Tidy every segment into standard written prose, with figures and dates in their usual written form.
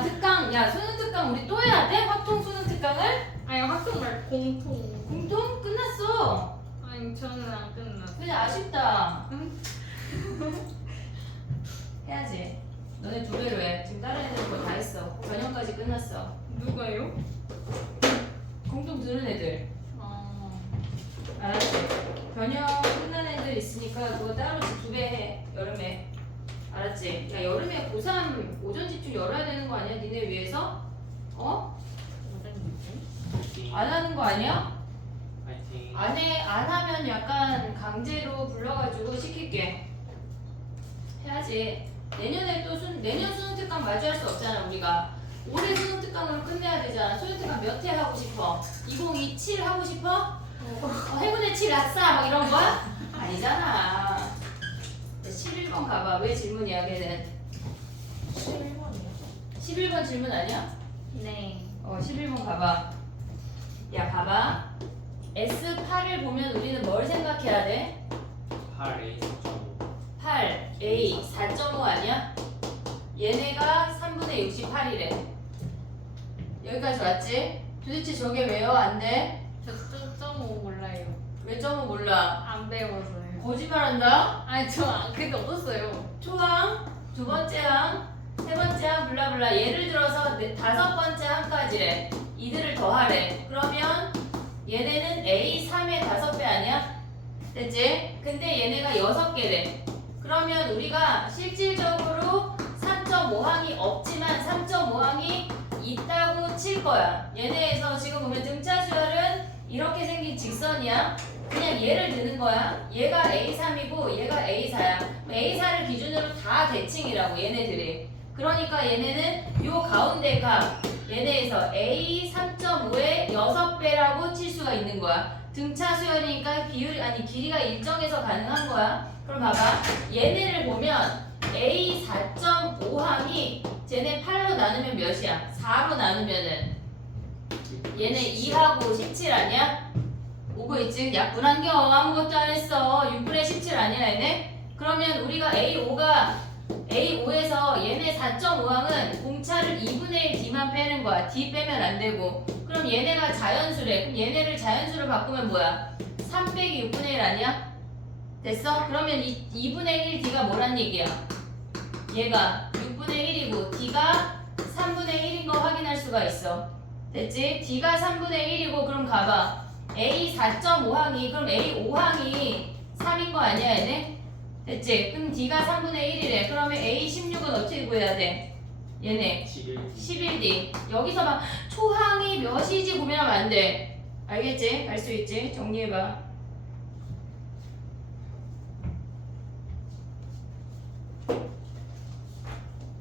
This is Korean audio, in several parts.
아 특강. 야 수능 특강 우리 또 해야 돼? 확통 수능 특강을? 아니 학종 말고 공통. 공통? 끝났어. 아니 저는 안 끝났어. 근데 아쉽다. 응? 해야지. 너네 두 배로 해. 지금 다른 애들 거 다 했어. 전형까지 끝났어. 누가요? 공통 들은 애들. 아. 알았지? 변형 끝난 애들 있으니까 그거 따로 두 배 해. 여름에. 알았지? 야 여름에 고3 오전 집중 열어야 되는 거 아니야? 니네 위해서? 어? 파이팅. 안 하는 거 아니야? 파이팅. 안 하면 약간 강제로 불러가지고 시킬게. 해야지. 내년에 또 내년 수능 특강 마주할 수 없잖아 우리가. 올해 수능 특강으로 끝내야 되잖아. 수능 특강 몇 회 하고 싶어? 2027 하고 싶어? 행운의 7 아싸 막 이런 거야? 아니잖아. 11번 가봐. 왜 질문이야 걔는? 11번이요? 11번 질문 아니야? 네. 11번 가봐. 야 봐봐. S8을 보면 우리는 뭘 생각해야 돼? 8A 4.5. 8, A 4.5 아니야? 얘네가 3분의 68이래. 여기까지 왔지? 도대체 저게 왜요? 안 돼? 저 4.5 몰라요. 왜 점은 몰라? 안 배워서요. 거짓말한다? 아니 저 그게 없었어요. 초항, 두 번째 항, 세 번째 항 블라블라. 예를 들어서 다섯 번째 항까지래. 이들을 더하래. 그러면 얘네는 A3의 5배 아니야? 됐지? 근데 얘네가 6개래. 그러면 우리가 실질적으로 3.5항이 없지만 3.5항이 있다고 칠 거야. 얘네에서 지금 보면 등차 수열은 이렇게 생긴 직선이야. 그냥 얘를 드는 거야. 얘가 A3이고 얘가 A4야. A4를 기준으로 다 대칭이라고 얘네들이. 그러니까 얘네는 요 가운데 값 얘네에서 A3.5의 6배라고 칠 수가 있는 거야. 등차 수열이니까 길이가 일정해서 가능한 거야. 그럼 봐봐. 얘네를 보면 A4.5항이 쟤네 8로 나누면 몇이야? 4로 나누면은 얘네 2하고 17 아니야? 오고 있지? 야 불안겨. 아무것도 안 했어. 6분의 17 아니야 얘네? 그러면 우리가 A5에서 얘네 4.5항은 공차를 2분의 1 D만 빼는 거야. D 빼면 안 되고. 그럼 얘네가 자연수래. 그럼 얘네를 자연수로 바꾸면 뭐야? 3 빼기 6분의 1 아니야? 됐어? 그러면 2분의 1 D가 뭐란 얘기야? 얘가 6분의 1이고 D가 3분의 1인 거 확인할 수가 있어. 됐지? D가 3분의 1이고 그럼 가봐. A 4.5항이 그럼 A 5항이 3인 거 아니야 얘네? 됐지? 그럼 D가 3분의 1이래. 그러면 A 16은 어떻게 구해야 돼? 얘네 11D. 여기서 막 초항이 몇이지 고민하면 안 돼. 알겠지? 알 수 있지? 정리해봐.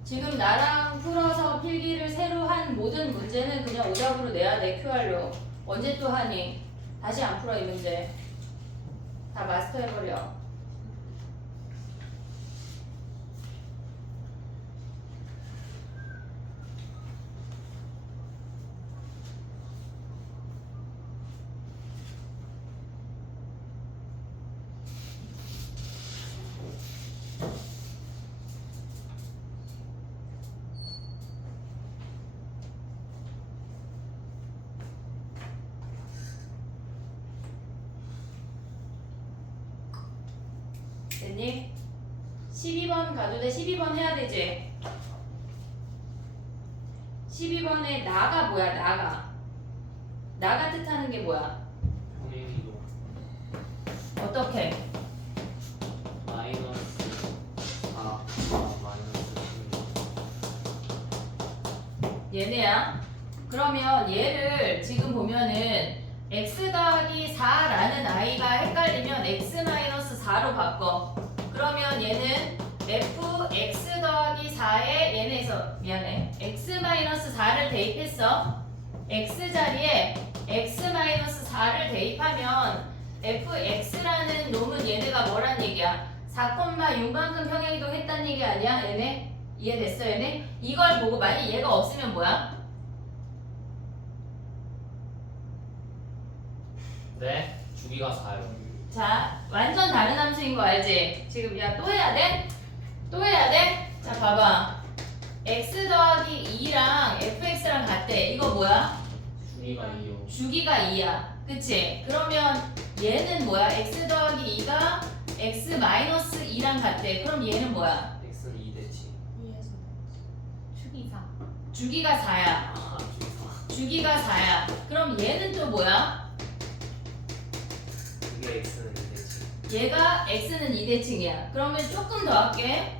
지금 나랑 풀어서 필기를 새로 한 모든 문제는 그냥 오답으로 내야 돼. QR로. 언제 또 하니? 다시 안 풀어 이 문제. 다 마스터해버려. 됐니? 12번 가도 돼. 12번 해야 되지? 12번에 나가 뭐야? 나가 뜻하는 게 뭐야? 평행이동. 어떻게? 마이너스 4, 마이너스 16. 얘네야. 그러면 얘를 지금 보면은 x 더하기 4라는 아이가 헷갈리면 x-4로 바꿔. 그러면 얘는 fx 더하기 4에 얘네에서 미안해 x-4를 대입했어. x 자리에 x-4를 대입하면 fx라는 놈은 얘네가 뭐란 얘기야? 4,6만큼 평행이동 했단 얘기 아니야? 얘네? 이해됐어 얘네? 이걸 보고 만약 얘가 없으면 뭐야? 네? 주기가 4요. 자, 완전 다른 함수인 거 알지? 지금 야 또 해야 돼? 또 해야 돼? 자, 봐봐. x 더하기 2랑 주기가 2요. 주기가 2야. 그치? 그러면 얘는 뭐야? x 더하기 2가 x 마이너스 2랑 같대. 그럼 얘는 뭐야? x는 2대칭. 축이사. 주기가 4야. 아 주기사. 주기가 4야. 그럼 얘는 또 뭐야? 그게 x는 2대칭. 얘가 x는 2대칭이야. 그러면 조금 더 할게.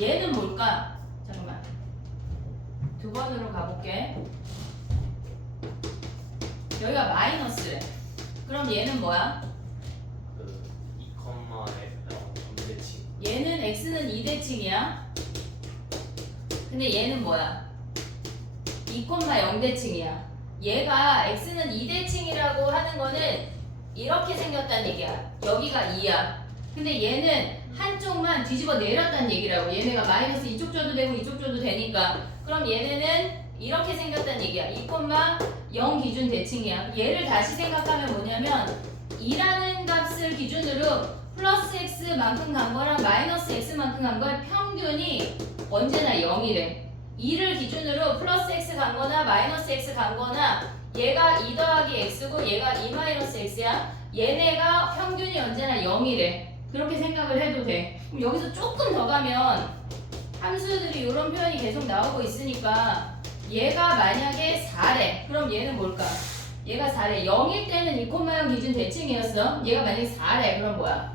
얘는 뭘까? 잠깐만. 두 번으로 가볼게. 여기가 마이너스래. 그럼 얘는 뭐야? 그 2,0대칭. 얘는 x는 2대칭이야. 근데 얘는 뭐야? 2,0대칭이야. 얘가 x는 2대칭이라고 하는 거는 이렇게 생겼다는 얘기야. 여기가 2야. 근데 얘는 한쪽만 뒤집어 내렸다는 얘기라고. 얘네가 마이너스 이쪽 줘도 되고 이쪽 줘도 되니까. 그럼 얘네는 이렇게 생겼다는 얘기야. 2,0 기준 대칭이야. 얘를 다시 생각하면 뭐냐면 2라는 값을 기준으로 플러스 x만큼 간 거랑 마이너스 x만큼 간 거의 평균이 언제나 0이래. 2를 기준으로 플러스 x 간 거나 마이너스 x 간 거나 얘가 2 더하기 x고 얘가 2 마이너스 x야. 얘네가 평균이 언제나 0이래. 그렇게 생각을 해도 돼. 그럼 여기서 조금 더 가면 함수들이 이런 표현이 계속 나오고 있으니까 얘가 만약에 4래. 그럼 얘는 뭘까? 얘가 4래. 0일 때는 2,0 기준 대칭이었어. 얘가 만약에 4래. 그럼 뭐야?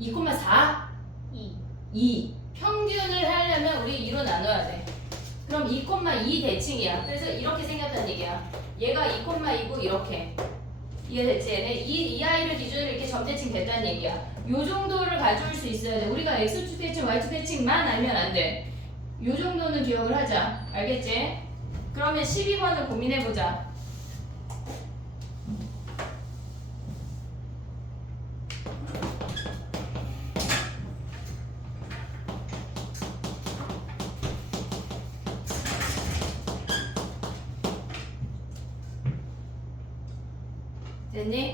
2,4? 2. 2. 평균을 하려면 우리 2로 나눠야 돼. 그럼 2,2 대칭이야. 그래서 이렇게 생겼다는 얘기야. 얘가 2,2고 이렇게. 이해됐지? 얘네 이 아이를 기준으로 이렇게 점대칭 됐다는 얘기야. 요 정도를 가져올 수 있어야 돼. 우리가 x축 대칭, y축 대칭만 알면 안 돼. 요 정도는 기억을 하자. 알겠지? 그러면 12번을 고민해보자. 됐니?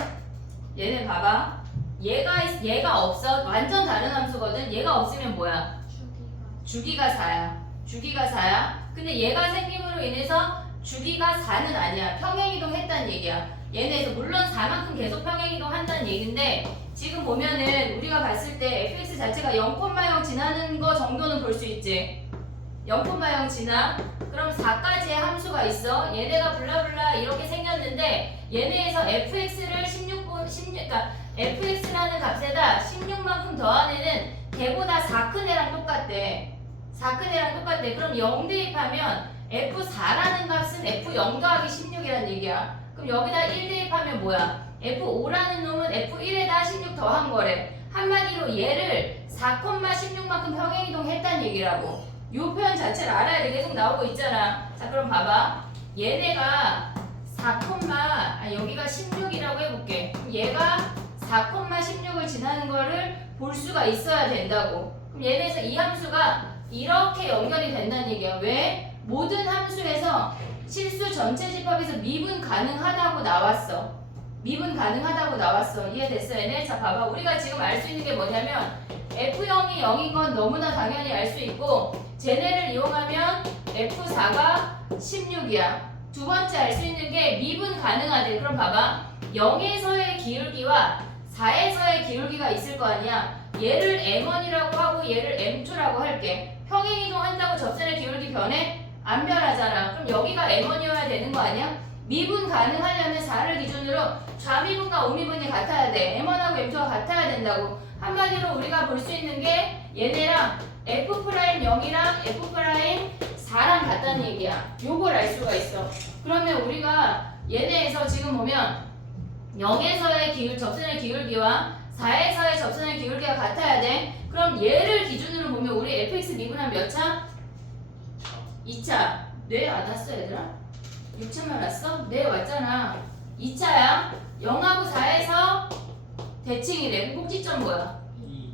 얘네 봐봐. 얘가 없어. 완전 다른 함수거든. 얘가 없으면 뭐야? 주기가 4야. 주기가 4야. 근데 얘가 생김으로 인해서 주기가 4는 아니야. 평행이동 했다는 얘기야. 얘네에서 물론 4만큼 계속 평행이동 한다는 얘기인데 지금 보면은 우리가 봤을 때 fx 자체가 0,0 지나는 거 정도는 볼 수 있지. 0,0 지나. 그럼 4까지의 함수가 있어. 얘네가 블라블라 이렇게 생겼는데 얘네에서 fx를 16, 그러니까 fx라는 값에다 16만큼 더한 애는 걔보다 4 큰 애랑 똑같대. 4 큰 애랑 똑같대. 그럼 0 대입하면 f4라는 값은 f0 더하기 16이라는 얘기야. 그럼 여기다 1 대입하면 뭐야? f5라는 놈은 f1에다 16 더한 거래. 한마디로 얘를 4,16만큼 평행이동 했다는 얘기라고. 요 표현 자체를 알아야 돼. 계속 나오고 있잖아. 자, 그럼 봐봐. 얘네가 4, 여기가 16이라고 해볼게. 그럼 얘가 4,16을 지나는 거를 볼 수가 있어야 된다고. 그럼 얘네에서 이 함수가 이렇게 연결이 된다는 얘기야. 왜? 모든 함수에서 실수 전체 집합에서 미분 가능하다고 나왔어. 미분 가능하다고 나왔어. 이해됐어, 얘네? 자, 봐봐. 우리가 지금 알 수 있는 게 뭐냐면 F0이 0인 건 너무나 당연히 알 수 있고 쟤네를 이용하면 F4가 16이야. 두 번째 알 수 있는 게 미분 가능하대. 그럼 봐봐. 0에서의 기울기와 4에서의 기울기가 있을 거 아니야. 얘를 M1이라고 하고 얘를 M2라고 할게. 평행이동 한다고 접선의 기울기 변해? 안 변하잖아. 그럼 여기가 M1이어야 되는 거 아니야? 미분 가능하려면 4를 기준으로 좌미분과 우미분이 같아야 돼. M1하고 M2가 같아야 된다고. 한마디로 우리가 볼 수 있는 게 얘네랑 F'0이랑 F'4랑 같다는 얘기야. 요걸 알 수가 있어. 그러면 우리가 얘네에서 지금 보면 0에서의 접선의 기울기와 4에서의 접선의 기울기가 같아야 돼. 그럼 얘를 기준으로 보면 우리 fx 미분한 몇 차? 2차. 네, 안 왔어 얘들아? 6차만 왔어? 네, 왔잖아. 2차야. 0하고 4에서 대칭이래. 꼭지점 뭐야?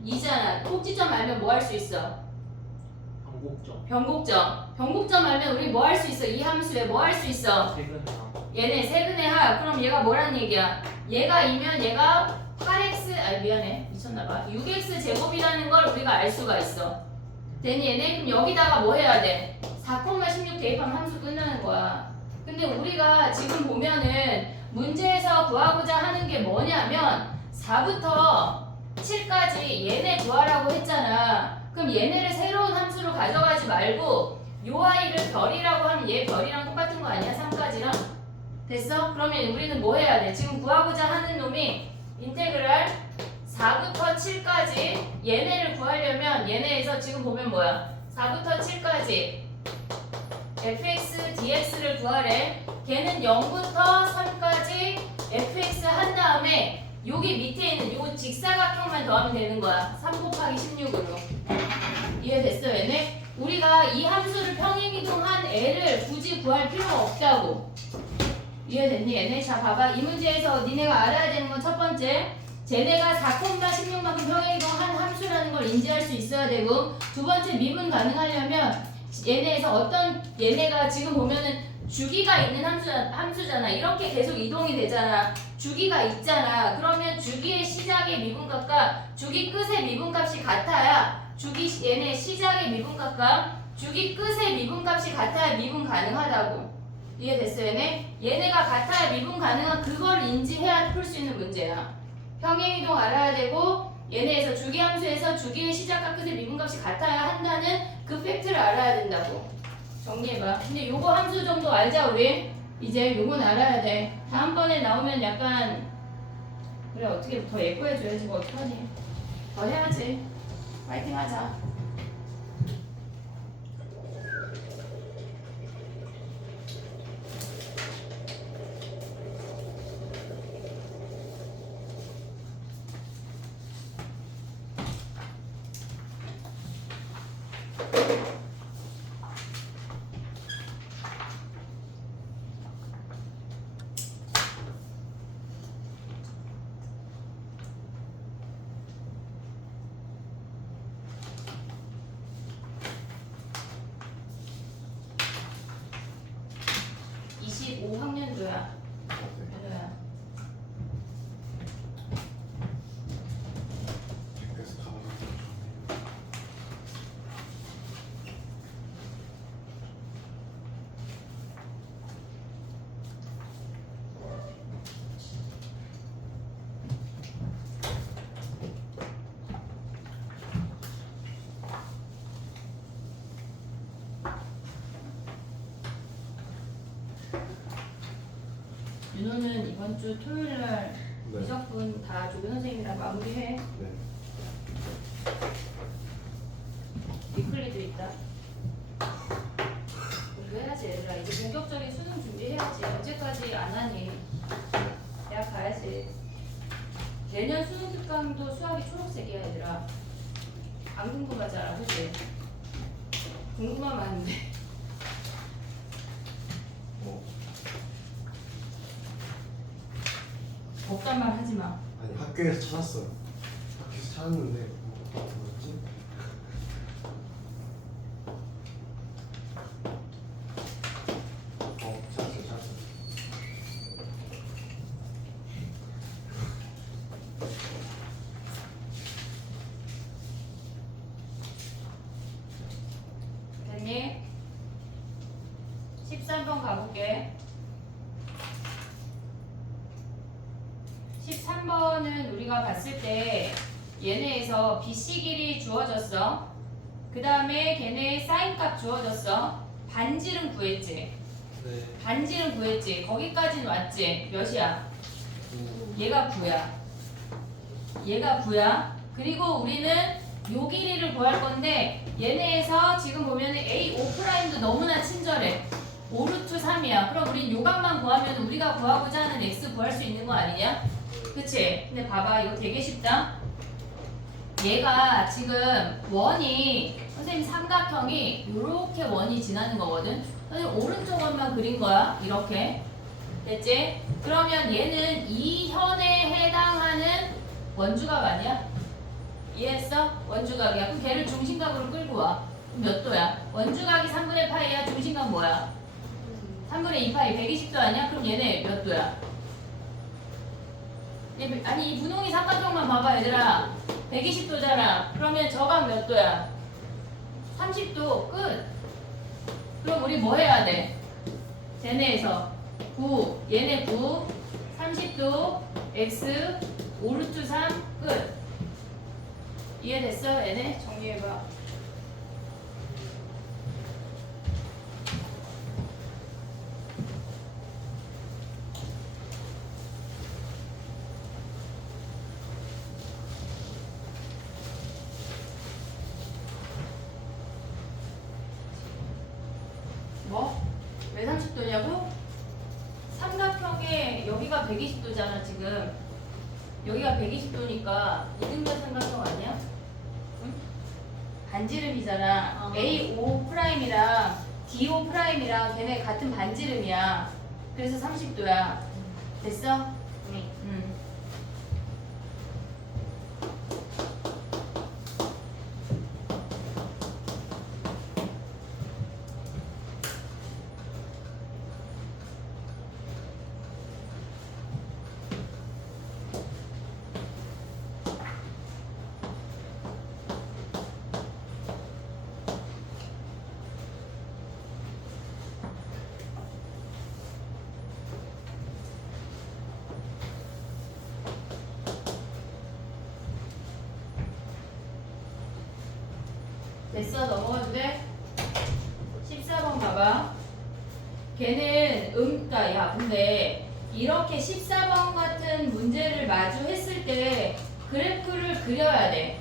2잖아. 꼭지점 알면 뭐 할 수 있어? 변곡점. 변곡점. 변곡점 알면 우리 뭐 할 수 있어? 이 함수에 뭐 할 수 있어? 세근함. 얘네 세근의 하. 그럼 얘가 뭐라는 얘기야? 얘가 2면 얘가 8x 미안해. 미쳤나봐. 6x 제곱이라는 걸 우리가 알 수가 있어. 됐니 얘네? 그럼 여기다가 뭐 해야 돼? 4,16 대입하면 함수 끝나는 거야. 근데 우리가 지금 보면은 문제에서 구하고자 하는 게 뭐냐면 4부터 7까지 얘네 구하라고 했잖아. 그럼 얘네를 새로운 함수로 가져가지 말고 요 아이를 별이라고 하면 얘 별이랑 똑같은 거 아니야? 3까지랑? 됐어? 그러면 우리는 뭐 해야 돼? 지금 구하고자 하는 놈이 인테그랄 4부터 7까지 얘네를 구하려면 얘네에서 지금 보면 뭐야? 4부터 7까지 fx, dx를 구하래. 걔는 0부터 3까지 fx 한 다음에 여기 밑에 있는 요 직사각형만 더하면 되는 거야. 3 곱하기 16으로. 이해됐어 얘네? 우리가 이 함수를 평행이동한 애를 굳이 구할 필요가 없다고. 이해됐니 얘네? 자 봐봐. 이 문제에서 니네가 알아야 되는 건 첫 번째, 쟤네가 4,16만큼 평행이동한 함수라는 걸 인지할 수 있어야 되고, 두 번째 미분 가능하려면 얘네에서 어떤 얘네가 지금 보면은 주기가 있는 함수잖아. 이렇게 계속 이동이 되잖아. 주기가 있잖아. 그러면 주기의 시작의 미분값과 주기 끝의 미분값이 같아야 주기 얘네 시작의 미분값과 주기 끝의 미분값이 같아야 미분 가능하다고. 이해됐어 얘네? 얘네가 같아야 미분 가능한 그걸 인지해야 풀 수 있는 문제야. 평행이동 알아야 되고 얘네에서 주기 함수에서 주기의 시작과 끝의 미분값이 같아야 한다는 그 팩트를 알아야 된다고. 정리해봐. 근데 요거 함수 정도 알자 우리. 이제 요건 알아야 돼. 다음번에 나오면 약간 그래 어떻게 더 예뻐해줘야지 뭐 어떡하니. 더 해야지. 파이팅 하자. 학년도야. 연우야. 그래서 가방을 윤호는 이번 주 토요일 날 네. 미적분 다 조교 선생님이랑 마무리해. 네. 위클리도 있다. 공부해야지 얘들아. 이제 본격적인 수능 준비해야지. 언제까지 안 하니? 대학 가야지. 내년 수능 특강도 수학이 초록색이야 얘들아. 안 궁금하잖아 그치? 궁금하면 안 돼. 없단 말 하지 마. 아니 학교에서 찾았어요. 학교에서 찾았는데 뭐지? 찾았어요. 됐니? 13번 가볼게. 13번은 우리가 봤을 때 얘네에서 BC 길이 주어졌어. 그 다음에 걔네 사인값 주어졌어. 반지름 구했지. 네. 반지름 구했지. 거기까지는 왔지. 몇이야? 얘가 9야. 얘가 9야. 그리고 우리는 요 길이를 구할 건데 얘네에서 지금 보면 A5'도 너무나 친절해. 5루트 3이야. 그럼 우린 요 값만 구하면 우리가 구하고자 하는 x 구할 수 있는 거 아니냐? 그치? 근데 봐봐 이거 되게 쉽다. 얘가 지금 원이 선생님 삼각형이 요렇게 원이 지나는 거거든. 선생님 오른쪽 원만 그린 거야. 이렇게 됐지? 그러면 얘는 이 현에 해당하는 원주각 아니야? 이해했어? 원주각이야. 그럼 걔를 중심각으로 끌고 와. 그럼 몇 도야? 원주각이 3분의 파이야. 중심각 뭐야? 3분의 2파이 120도 아니야? 그럼 얘네 몇 도야? 아니 이 분홍이 삼각형만 봐봐 얘들아. 120도잖아. 그러면 저각 몇 도야? 30도 끝. 그럼 우리 뭐 해야 돼? 쟤네에서 9, 얘네 9, 30도, x, 5루트 3, 끝. 이해됐어? 얘네? 정리해봐. 뭐? 왜 30도냐고? 삼각형에 여기가 120도잖아 지금. 여기가 120도니까 이등변 삼각형 아니야? 응? 반지름이잖아. A5'이랑 D5'이랑 걔네 같은 반지름이야. 그래서 30도야. 됐어? 네. 응. 됐어? 넘어가도 돼? 14번 봐봐. 걔는 그러니까 야 근데 이렇게 14번 같은 문제를 마주했을 때 그래프를 그려야 돼.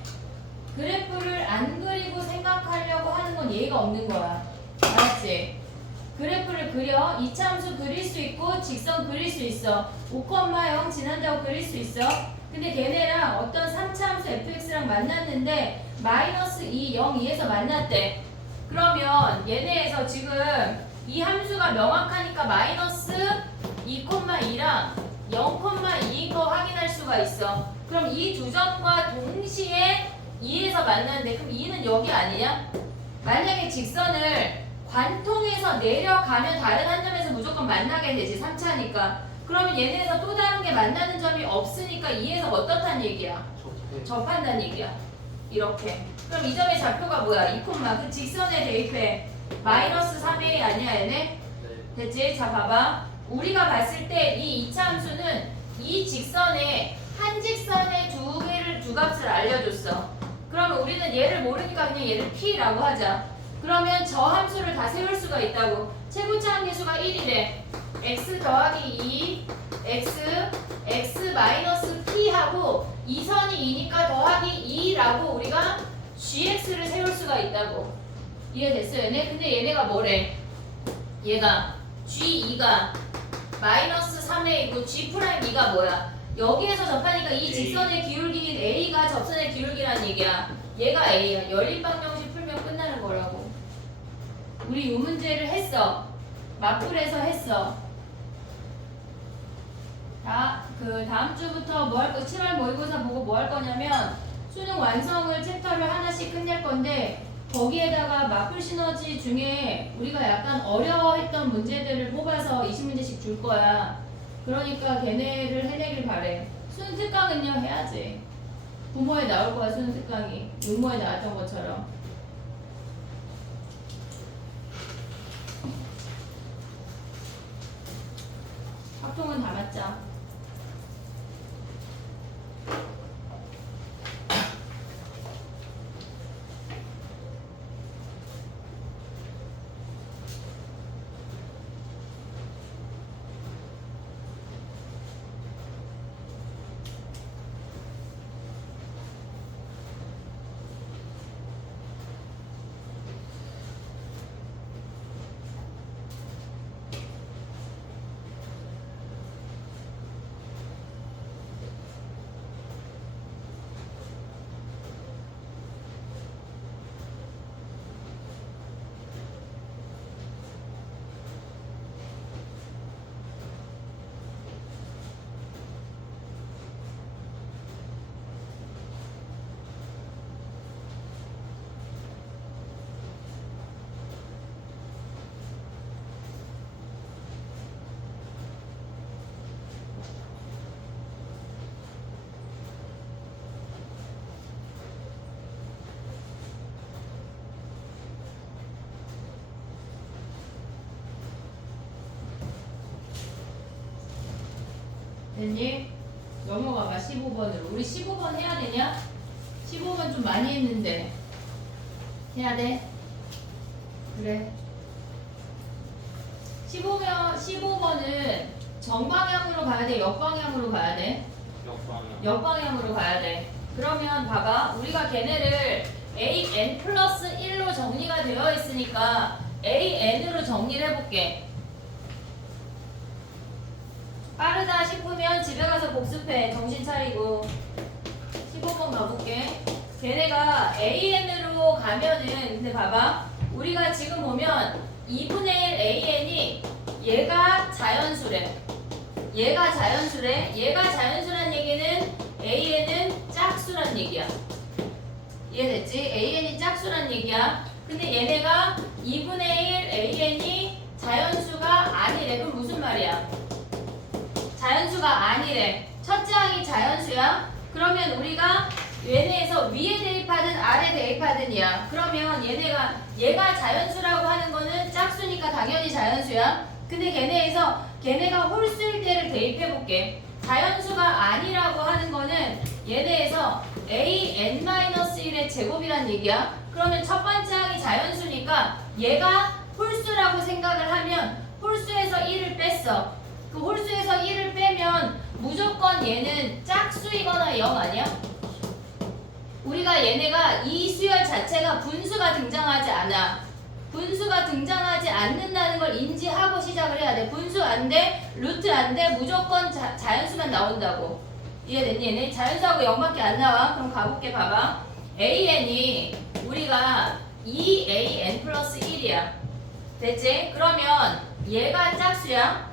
그래프를 안 그리고 생각하려고 하는 건 예의가 없는 거야. 알았지? 그래프를 그려. 이차함수 그릴 수 있고 직선 그릴 수 있어. 5,0 지난다고 그릴 수 있어. 근데 걔네랑 어떤 3차함수 fx랑 만났는데 마이너스 2, 0, 2에서 만났대. 그러면 얘네에서 지금 이 함수가 명확하니까 마이너스 2,2랑 0,2인 거 확인할 수가 있어. 그럼 이 두 점과 동시에 2에서 만났는데 그럼 2는 여기 아니냐? 만약에 직선을 관통해서 내려가면 다른 한 점에서 무조건 만나게 되지. 3차니까. 그러면 얘네에서 또 다른 게 만나는 점이 없으니까 2에서 어떻단 얘기야? 접한다는 얘기야. 이렇게. 그럼 이 점의 좌표가 뭐야? 2, 그 직선에 대입해. 마이너스 3a 아니야 얘네? 네. 됐지? 자 봐봐. 우리가 봤을 때 이 2차 함수는 이 직선에 한 직선에 두 값을 알려줬어. 그러면 우리는 얘를 모르니까 그냥 얘를 p라고 하자. 그러면 저 함수를 다 세울 수가 있다고. 최고차 함계수가 1이래. x 더하기 2, x 마이너스 p 하고 이 선이 2니까 더하기 2라고 우리가 gx를 세울 수가 있다고. 이해됐어 얘네? 근데 얘네가 뭐래? 얘가 g2가 마이너스 3a이고 g'2가 뭐야? 여기에서 접하니까 이 직선의 기울기인 a가 접선의 기울기란 얘기야. 얘가 a야. 연립방정식 풀면 끝나는 거라고. 우리 이 문제를 했어. 마플에서 했어. 다음 주부터 뭐 할 거, 7월 모의고사 보고 뭐 할 거냐면 수능 완성을 챕터를 하나씩 끝낼 건데 거기에다가 마플 시너지 중에 우리가 약간 어려워했던 문제들을 뽑아서 20문제씩 줄 거야. 그러니까 걔네를 해내길 바래. 수능 특강은요 해야지. 부모에 나올 거야 수능 특강이. 육모에 나왔던 것처럼. 합통은 다 맞자. 됐니? 넘어가봐 15번으로. 우리 15번 해야 되냐? 15번 좀 많이 했는데 해야 돼? 그래. 15번은 정방향으로 가야 돼? 역방향으로 가야 돼? 역방향. 역방향으로 가야 돼. 그러면 봐봐. 우리가 걔네를 an 플러스 1로 정리가 되어 있으니까 an으로 정리를 해볼게. 빠르다 싶으면 집에 가서 복습해. 정신 차리고. 15번 가볼게. 걔네가 an으로 가면은 근데 봐봐. 우리가 지금 보면 2분의 1 an이 얘가 자연수래. 얘가 자연수란 얘기는 an은 짝수란 얘기야. 이해됐지? an이 짝수란 얘기야. 근데 얘네가 2분의 1 an이 자연수가 아니래. 그럼 무슨 말이야? 자연수가 아니래. 첫째 항이 자연수야. 그러면 우리가 얘네에서 위에 대입하든 아래 대입하든이야. 그러면 얘가 자연수라고 하는 거는 짝수니까 당연히 자연수야. 근데 걔네가 홀수일 때를 대입해볼게. 자연수가 아니라고 하는 거는 얘네에서 an-1의 제곱이란 얘기야. 그러면 첫 번째 항이 자연수니까 얘가 홀수라고 생각을 하면 홀수에서 1을 뺐어. 그 홀수에서 1을 빼면 무조건 얘는 짝수이거나 0 아니야? 우리가 얘네가 이 수열 자체가 분수가 등장하지 않아. 분수가 등장하지 않는다는 걸 인지하고 시작을 해야 돼. 분수 안 돼, 루트 안 돼, 무조건 자연수만 나온다고. 이해됐니? 얘네 자연수하고 0밖에 안 나와. 그럼 가볼게. 봐봐. an이 우리가 2an 플러스 1이야. 됐지? 그러면 얘가 짝수야.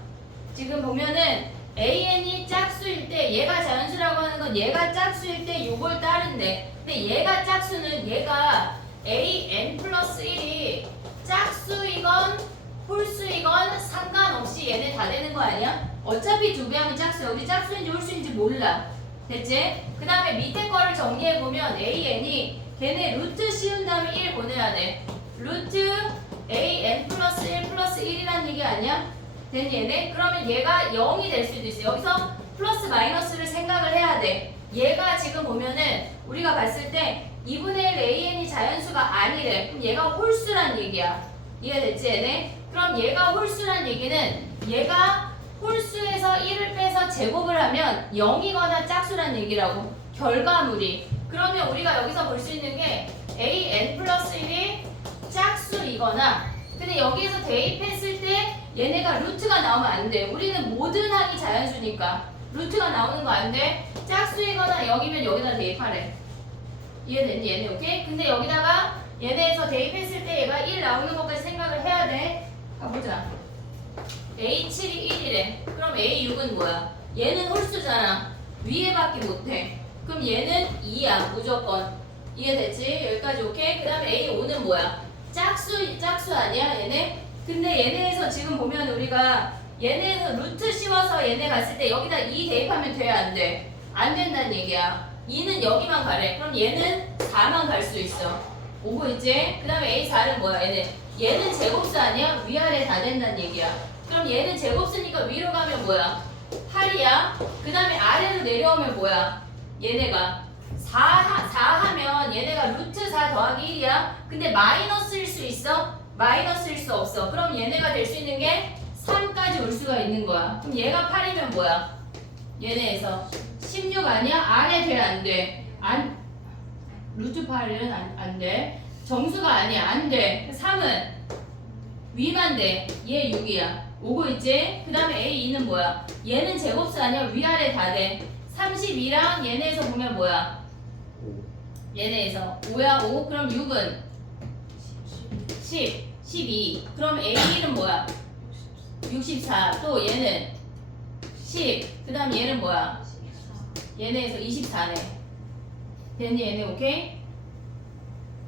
지금 보면은 an이 짝수일 때 얘가 자연수라고 하는 건 얘가 짝수일 때 요걸 따른대. 근데 얘가 짝수는 얘가 an 플러스 1이 짝수이건 홀수이건 상관없이 얘네 다 되는 거 아니야? 어차피 두 배 하면 짝수야. 우리 짝수인지 홀수인지 몰라. 됐지? 그 다음에 밑에 거를 정리해보면 an이 걔네 루트 씌운 다음에 1 보내야 돼. 루트 an 플러스 1 플러스 1이란 얘기 아니야? 됐니 얘네? 그러면 얘가 0이 될 수도 있어. 여기서 플러스 마이너스를 생각을 해야 돼. 얘가 지금 보면은 우리가 봤을 때 2분의 1 an이 자연수가 아니래. 그럼 얘가 홀수란 얘기야. 이해됐지 얘네? 그럼 얘가 홀수란 얘기는 얘가 홀수에서 1을 빼서 제곱을 하면 0이거나 짝수란 얘기라고. 결과물이. 그러면 우리가 여기서 볼 수 있는 게 an 플러스 1이 짝수이거나 근데 여기에서 대입했을 때 얘네가 루트가 나오면 안 돼. 우리는 모든 항이 자연수니까 루트가 나오는 거 안 돼. 짝수이거나 0이면 여기다 대입하래. 이해됐니 얘네? 오케이? 근데 여기다가 얘네에서 대입했을 때 얘가 1 나오는 것까지 생각을 해야 돼. 가보자. A7이 1이래. 그럼 A6은 뭐야? 얘는 홀수잖아. 위에밖에 못해. 그럼 얘는 2야 무조건. 이해됐지? 여기까지 오케이? 그 다음에 A5는 뭐야? 짝수 아니야 얘네? 근데 얘네에서 지금 보면 우리가 얘네에서 루트 씌워서 얘네 갔을 때 여기다 2 대입하면 돼? 안 돼? 안 된다는 얘기야. 2는 여기만 가래. 그럼 얘는 4만 갈 수 있어. 오고 있지? 그 다음에 A4는 뭐야 얘는 제곱수 아니야? 위아래 다 된다는 얘기야. 그럼 얘는 제곱수니까 위로 가면 뭐야? 8이야. 그 다음에 아래로 내려오면 뭐야? 얘네가 4 하면 얘네가 루트 4 더하기 1이야. 근데 마이너스일 수 있어? 마이너스일 수 없어. 그럼 얘네가 될 수 있는 게 3까지 올 수가 있는 거야. 그럼 얘가 8이면 뭐야? 얘네에서 16 아니야? 아래 돼? 안 돼? 루트 8은 안 돼. 정수가 아니야. 안 돼. 3은 위만 돼. 얘 6이야. 오고 있지? 그 다음에 A2는 뭐야? 얘는 제곱수 아니야? 위아래 다 돼. 32랑 얘네에서 보면 뭐야? 얘네에서 5야 5. 그럼 6은 10, 12. 그럼 A1은 뭐야? 64. 또 얘는 10. 그 다음 얘는 뭐야? 얘네에서 24네. 됐니 얘네? 오케이?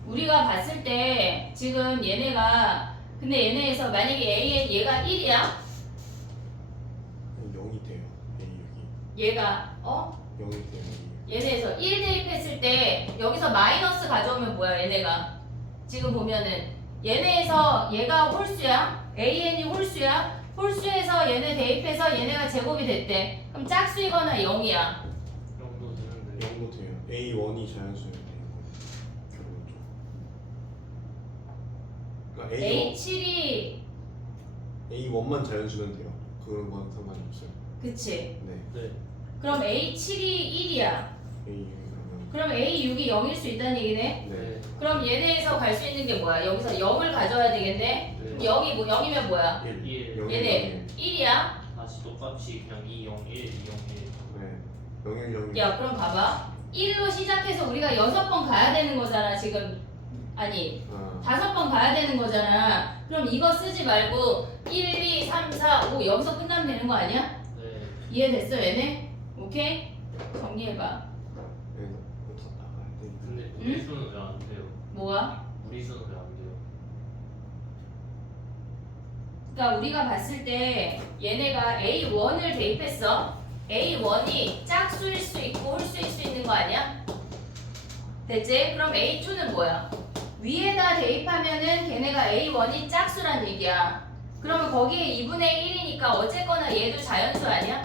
우리가 봤을 때 지금 얘네가 근데 얘네에서 만약에 얘가 1이야? 0이 돼요. A6이 얘가 0이 돼요. 얘네에서 1 대입했을 때 여기서 마이너스 가져오면 뭐야 얘네가 지금 보면은 얘네에서 얘가 홀수야 an이 홀수야 홀수에서 얘네 대입해서 얘네가 제곱이 됐대. 그럼 짝수이거나 0이야. 정도 되는데. 0도 돼요. A1이 자연수예요. 결론적으로. 그러니까 A7이 A1만 자연수면 돼요. 그런 건 상관이 없어요. 그치. 네. 네. 그럼 A7이 1이야. A6이 그러면 그럼 A6이 0일 수 있다는 얘기네. 네. 그럼 얘네에서 갈 수 있는 게 뭐야? 여기서 0을 가져야 되겠네. 그럼 0이 뭐 0이면 뭐야? 1. 1. 0, 얘네 1이야. 다시 똑같이 그냥 2, 0, 1, 2, 0, 1. 네. 0, 1, 0, 1. 야 그럼 봐봐. 1로 시작해서 우리가 6번 가야 되는 거잖아 지금. 아니 아, 5번 가야 되는 거잖아. 그럼 이거 쓰지 말고 1, 2, 3, 4, 5 여기서 끝나면 되는 거 아니야? 네. 이해됐어 얘네? 오케이? 정리해봐. 네. 더 나가야 돼. 근데 무리수는 왜 안 돼요? 뭐가? 무리수는 왜 안 돼요? 그러니까 우리가 봤을 때 얘네가 A1을 대입했어. A1이 짝수일 수 있고 홀수일 수 있는 거 아니야? 됐지? 그럼 A2는 뭐야? 위에다 대입하면은 걔네가 A1이 짝수란 얘기야. 그러면 거기에 2분의 1이니까 어쨌거나 얘도 자연수 아니야?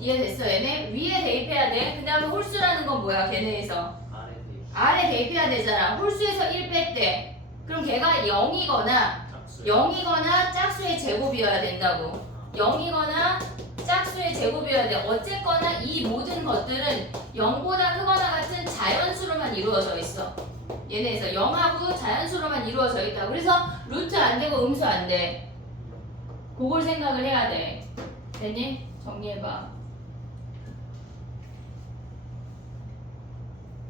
이해됐어 얘네? 위에 대입해야 돼. 그 다음에 홀수라는 건 뭐야 걔네에서? 아래 돼. 아래 대입해야 되잖아. 홀수에서 1 뺐대. 그럼 걔가 0이거나 짝수. 0이거나 짝수의 제곱이어야 된다고. 0이거나 짝수의 제곱이어야 돼. 어쨌거나 이 모든 것들은 0보다 크거나 같은 자연수로만 이루어져 있어. 얘네에서 0하고 자연수로만 이루어져 있다. 그래서 루트 안 되고 음수 안 돼. 그걸 생각을 해야 돼. 됐니? 정리해봐.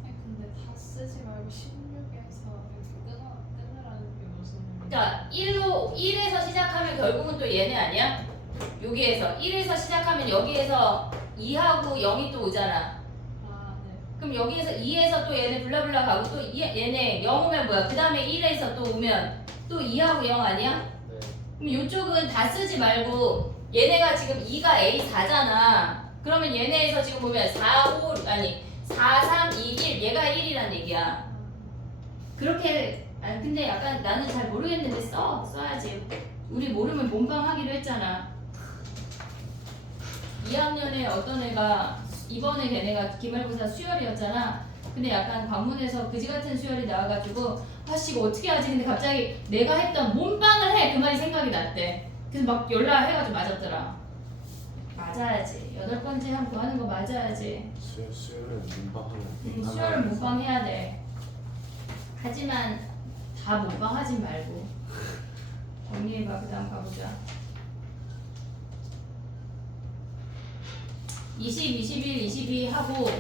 아니, 근데 다 쓰지 말고 16에서 이렇게 끊으라는 게 무슨 말이야? 자, 1에서 시작하면 결국은 또 얘네 아니야? 여기에서 1에서 시작하면 여기에서 2하고 0이 또 오잖아. 아, 네. 그럼 여기에서 2에서 또 얘네 블라블라 가고 또 얘네 0 오면 뭐야? 그 다음에 1에서 또 오면 또 2하고 0 아니야? 네. 그럼 이쪽은 다 쓰지 말고 얘네가 지금 2가 A4잖아. 그러면 얘네에서 지금 보면 4, 5, 아니 4, 3, 2, 1 얘가 1이란 얘기야. 그렇게 아니 근데 약간 나는 잘 모르겠는데 써야지. 우리 모르면 몸빵하기로 했잖아. 2학년에 어떤 애가 이번에 걔네가 기말고사 수열이었잖아. 근데 약간 관문에서 그지 같은 수열이 나와가지고 아씨 이거 어떻게 하지? 근데 갑자기 내가 했던 몸빵을 해 그 말이 생각이 났대. 그래서 막 연락해가지고 맞았더라. 맞아야지. 8번째 함구 하는 거 맞아야지. 수요일은 문방하는 수열은 몸빵해야 돼. 하지만 다 몸빵하지 말고 정리해봐. 그 다음 가보자. 20, 21, 22 하고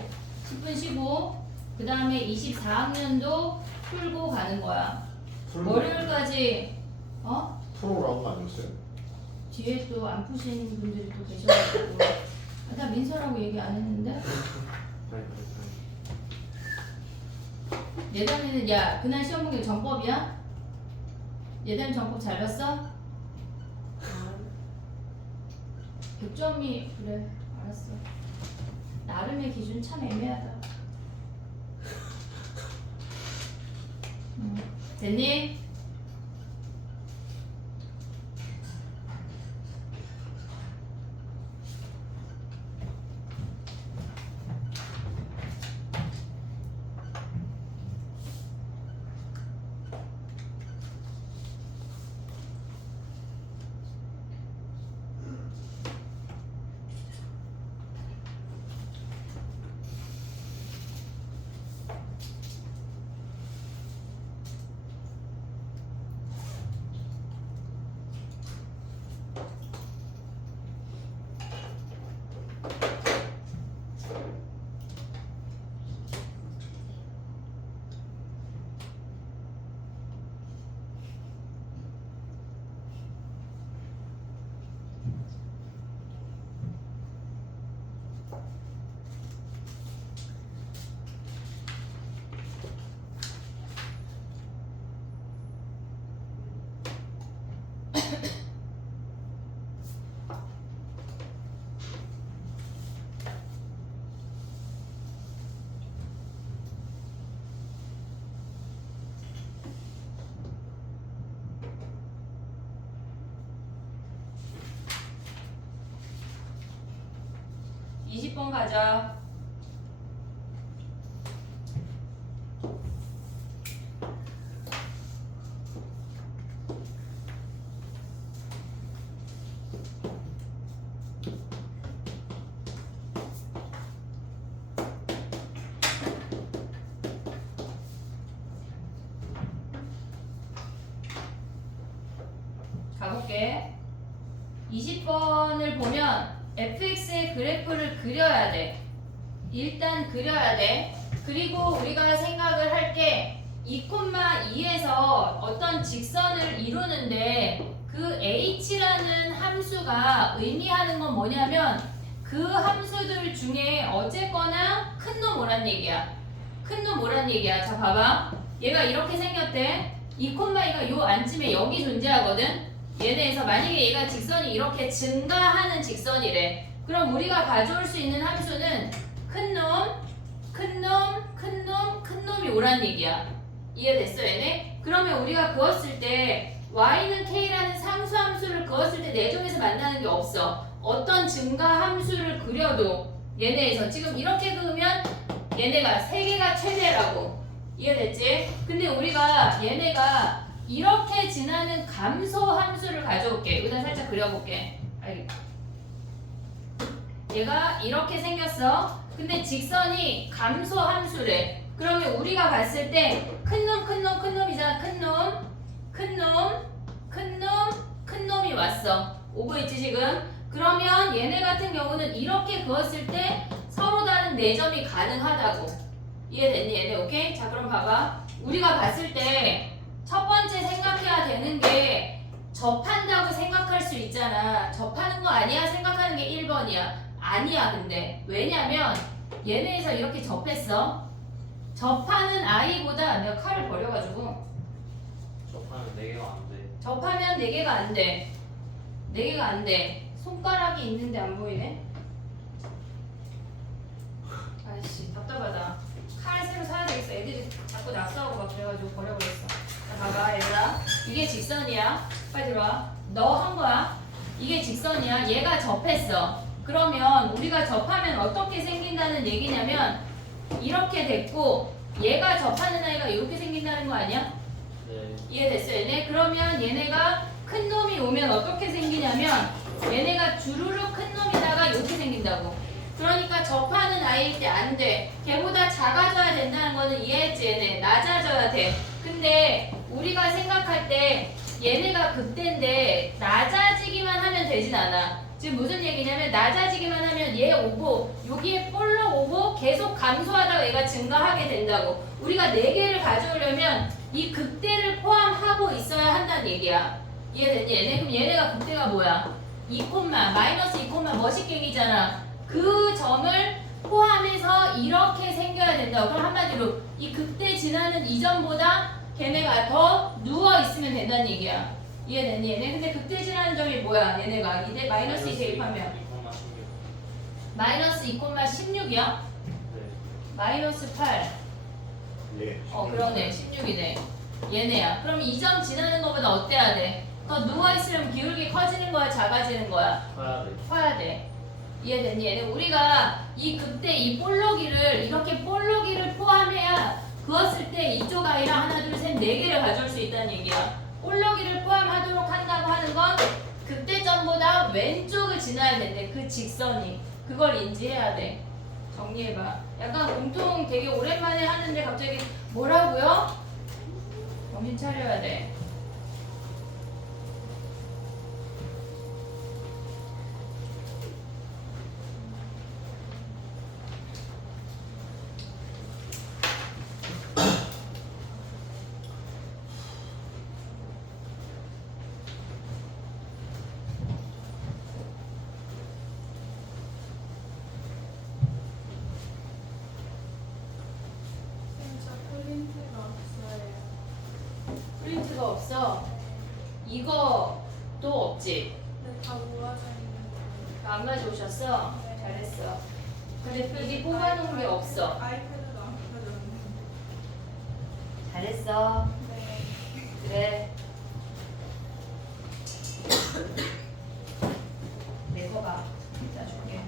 10분 쉬고 그 다음에 24학년도 풀고 가는 거야. 월요일까지 어? 프로라는 거 아니었어요? 뒤에 또 안 푸시는 분들이 또 계셔가지고 나 민서라고 얘기 안 했는데 아니. 예전에는 야 그날 시험 본 게 정법이야? 예전 정법 잘 봤어? 100점이 그래 알았어. 나름의 기준 참 애매하다. 됐니? 가자. 가볼게. 20번을 보면 fx의 그래프를 그려야 돼. 일단 그려야 돼. 그리고 우리가 생각을 할 게 2,2에서 어떤 직선을 이루는데 그 h라는 함수가 의미하는 건 뭐냐면 그 함수들 중에 어쨌거나 큰 놈 오란 얘기야. 큰 놈 오란 얘기야. 자 봐봐. 얘가 이렇게 생겼대. 2,2가 요 안쯤에 여기 존재하거든. 얘네에서 만약에 얘가 직선이 이렇게 증가하는 직선이래. 그럼 우리가 가져올 수 있는 함수는 큰 놈, 큰 놈, 큰 놈, 큰 놈이 오란 얘기야. 이해됐어 얘네? 그러면 우리가 그었을 때 y는 k라는 상수 함수를 그었을 때 내종에서 만나는 게 없어. 어떤 증가 함수를 그려도 얘네에서 지금 이렇게 그으면 얘네가 3개가 최대라고. 이해됐지? 근데 우리가 얘네가 이렇게 지나는 감소 함수를 가져올게. 여기다 살짝 그려볼게. 얘가 이렇게 생겼어. 근데 직선이 감소 함수래. 그러면 우리가 봤을 때 큰 놈, 큰 놈, 큰 놈이잖아. 큰 놈, 큰 놈, 큰 놈, 큰 놈이 왔어. 오고 있지 지금? 그러면 얘네 같은 경우는 이렇게 그었을 때 서로 다른 4점이 가능하다고. 이해됐니 얘네? 오케이? 자 그럼 봐봐. 우리가 봤을 때 첫 번째 생각해야 되는 게 접한다고 생각할 수 있잖아. 접하는 거 아니야? 생각하는 게 1번이야. 아니야 근데. 왜냐면 얘네에서 이렇게 접했어. 접하는 아이보다 내가 칼을 버려가지고 접하는 4개가 안 돼. 접하면 4개가 안 돼. 4개가 안 돼. 손가락이 있는데 안 보이네? 아이씨 답답하다. 칼 새로 사야 되겠어. 애들이 자꾸 낙서하고 막 그래가지고 버려버렸어. 자 봐봐 얘들아. 이게 직선이야. 빨리 들어와. 너 한 거야. 이게 직선이야. 얘가 접했어. 그러면 우리가 접하면 어떻게 생긴다는 얘기냐면 이렇게 됐고 얘가 접하는 아이가 이렇게 생긴다는 거 아니야? 네. 이해됐어 얘네? 그러면 얘네가 큰 놈이 오면 어떻게 생기냐면 얘네가 주르륵 큰 놈이다가 이렇게 생긴다고. 그러니까 접하는 아이일 때 안 돼. 걔보다 작아져야 된다는 거는 이해했지 얘네? 낮아져야 돼. 근데 우리가 생각할 때 얘네가 극대인데 낮아지기만 하면 되진 않아. 지금 무슨 얘기냐면 낮아지기만 하면 얘 오고 여기에 볼록 오고 계속 감소하다가 얘가 증가하게 된다고. 우리가 4개를 가져오려면 이 극대를 포함하고 있어야 한다는 얘기야. 이해됐니 얘네? 그럼 얘네가 극대가 뭐야? 2, 마이너스 2, 머시갱이잖아. 그 점을 포함해서 이렇게 생겨야 된다고. 그럼 한마디로 이 극대 지나는 이점보다 걔네가 더 누워 있으면 된다는 얘기야. 이해됐니 얘네? 근데 극대 지나는 점이 뭐야? 얘네가 이제 마이너스 2 대입하면 2,16. 마이너스 2,16이야? 네. 마이너스 8. 예. 그러네. 16이네. 얘네야. 그럼 이 점 지나는 것보다 어때야 돼? 더 누워있으면 기울기 커지는 거야? 작아지는 거야? 커야 돼. 커야 돼. 이해됐니? 얘네 우리가 이 극대 이 볼록이를 이렇게 볼록이를 포함해야 그었을 때 이쪽 아이랑 하나 둘 셋 4개를 가져올 수 있다는 얘기야. 볼록이를 포함하도록 한다고 하는 건 극대점보다 왼쪽을 지나야 된대. 그 직선이. 그걸 인지해야 돼. 정리해봐. 약간 공통 되게 오랜만에 하는데 갑자기 뭐라고요? 정신 차려야 돼. 진짜 프린트가 없어요. 프린트가 없어. 이거도 없지. 근데 다 모아져 있는 거예요. 안 가져오셨어? 네. 잘했어. 근데 여기 뽑아놓은 게 없어. 아이패드도 안 켜졌는데. 잘했어. 네. 그래. 내 거 봐. 자, 줄게.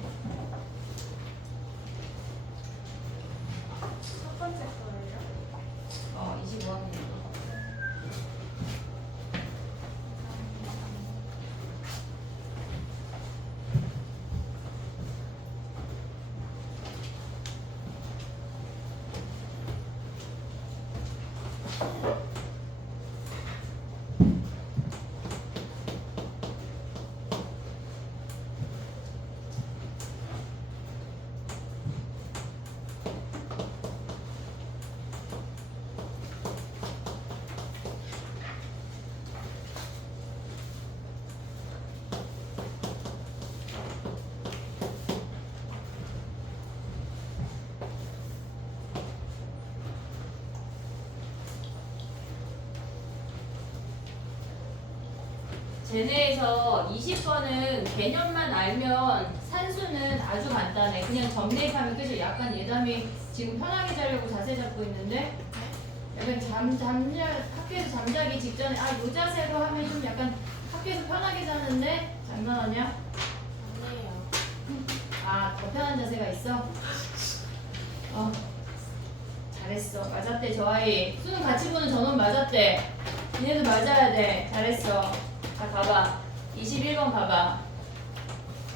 쟤네에서 20번은 개념만 알면 산수는 아주 간단해. 그냥 점대입하면 끝이. 약간 예담이 지금 편하게 자려고 자세 잡고 있는데 약간 학교에서 잠자기 직전에 요 자세로 하면 좀 약간 학교에서 편하게 자는데 장난하냐? 아니에요. 더 편한 자세가 있어? 잘했어. 맞았대 저 아이. 수능 같이 보는 전원 맞았대. 니네도 맞아야 돼. 잘했어. 자 가봐. 21번 봐봐.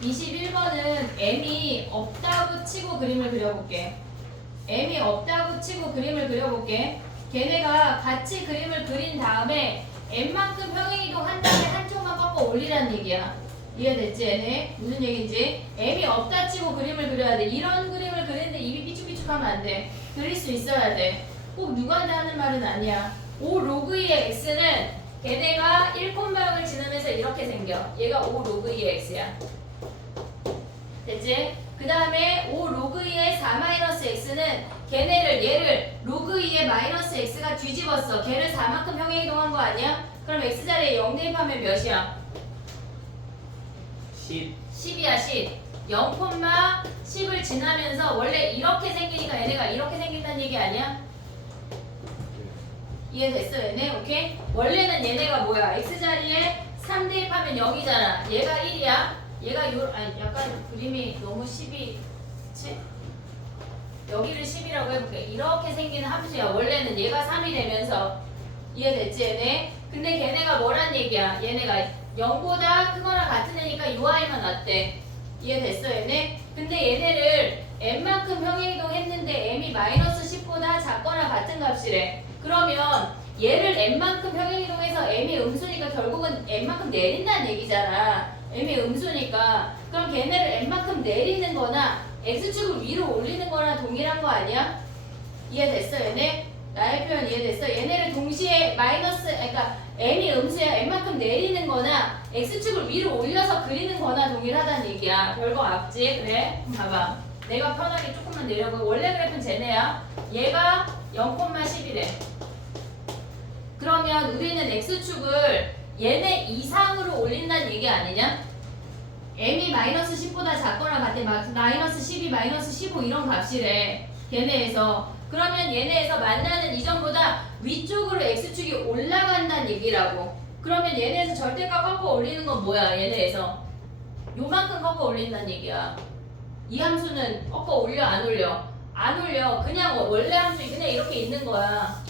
21번은 M이 없다고 치고 그림을 그려볼게. M이 없다고 치고 그림을 그려볼게. 걔네가 같이 그림을 그린 다음에 M만큼 평행이동 한 다음에 한쪽만 꺾어 올리라는 얘기야. 이해됐지 얘네? 무슨 얘기인지? M이 없다 치고 그림을 그려야 돼. 이런 그림을 그리는데 입이 삐죽삐죽하면 안 돼. 그릴 수 있어야 돼. 꼭 누구한테 하는 말은 아니야. 5 로그 2의 x는 걔네가 1,0을 지나면서 이렇게 생겨. 얘가 5 로그 2의 x야. 됐지? 그 다음에 5 로그 2의 4-x는 걔네를 얘를 로그 2의 마이너스 x가 뒤집었어. 걔를 4만큼 평행이동한 거 아니야? 그럼 x자리에 0 대입하면 몇이야? 10. 10이야 10. 0,10을 지나면서 원래 이렇게 생기니까 얘네가 이렇게 생긴다는 얘기 아니야? 이해됐어 얘네? 오케이? 원래는 얘네가 뭐야? x자리에 3 대입하면 0이잖아. 얘가 1이야. 얘가 약간 그림이 너무 10이 그치? 여기를 10이라고 해볼게. 이렇게 생기는 함수야. 원래는 얘가 3이 되면서 이해됐지 얘네? 근데 걔네가 뭐란 얘기야? 얘네가 0보다 크거나 같은 애니까 요 아이만 왔대. 이해됐어 얘네? 근데 얘네를 m만큼 평행이동 했는데 m이 마이너스 10보다 작거나 같은 값이래. 그러면 얘를 m만큼 평행이동해서 m이 음수니까 결국은 m만큼 내린다는 얘기잖아. m이 음수니까. 그럼 걔네를 m만큼 내리는 거나 x축을 위로 올리는 거나 동일한 거 아니야? 이해됐어 얘네? 나의 표현 이해됐어? 얘네를 동시에 그러니까 m이 음수야. m만큼 내리는 거나 x축을 위로 올려서 그리는 거나 동일하다는 얘기야. 별거 없지? 그래? 그럼 봐봐. 내가 편하게 조금만 내려고. 원래 그래프는 쟤네야. 얘가 0,10이래. 그러면 우리는 x축을 얘네 이상으로 올린다는 얘기 아니냐? m이 마이너스 10보다 작거나 같대. 마이너스 12, 마이너스 15 이런 값이래. 얘네에서. 그러면 얘네에서 만나는 이점보다 위쪽으로 x축이 올라간다는 얘기라고. 그러면 얘네에서 절대값 꺾어 올리는 건 뭐야? 얘네에서 요만큼 꺾어 올린다는 얘기야. 이 함수는 꺾어 올려 안 올려? 안 올려. 그냥 원래 함수 그냥 이렇게 있는 거야.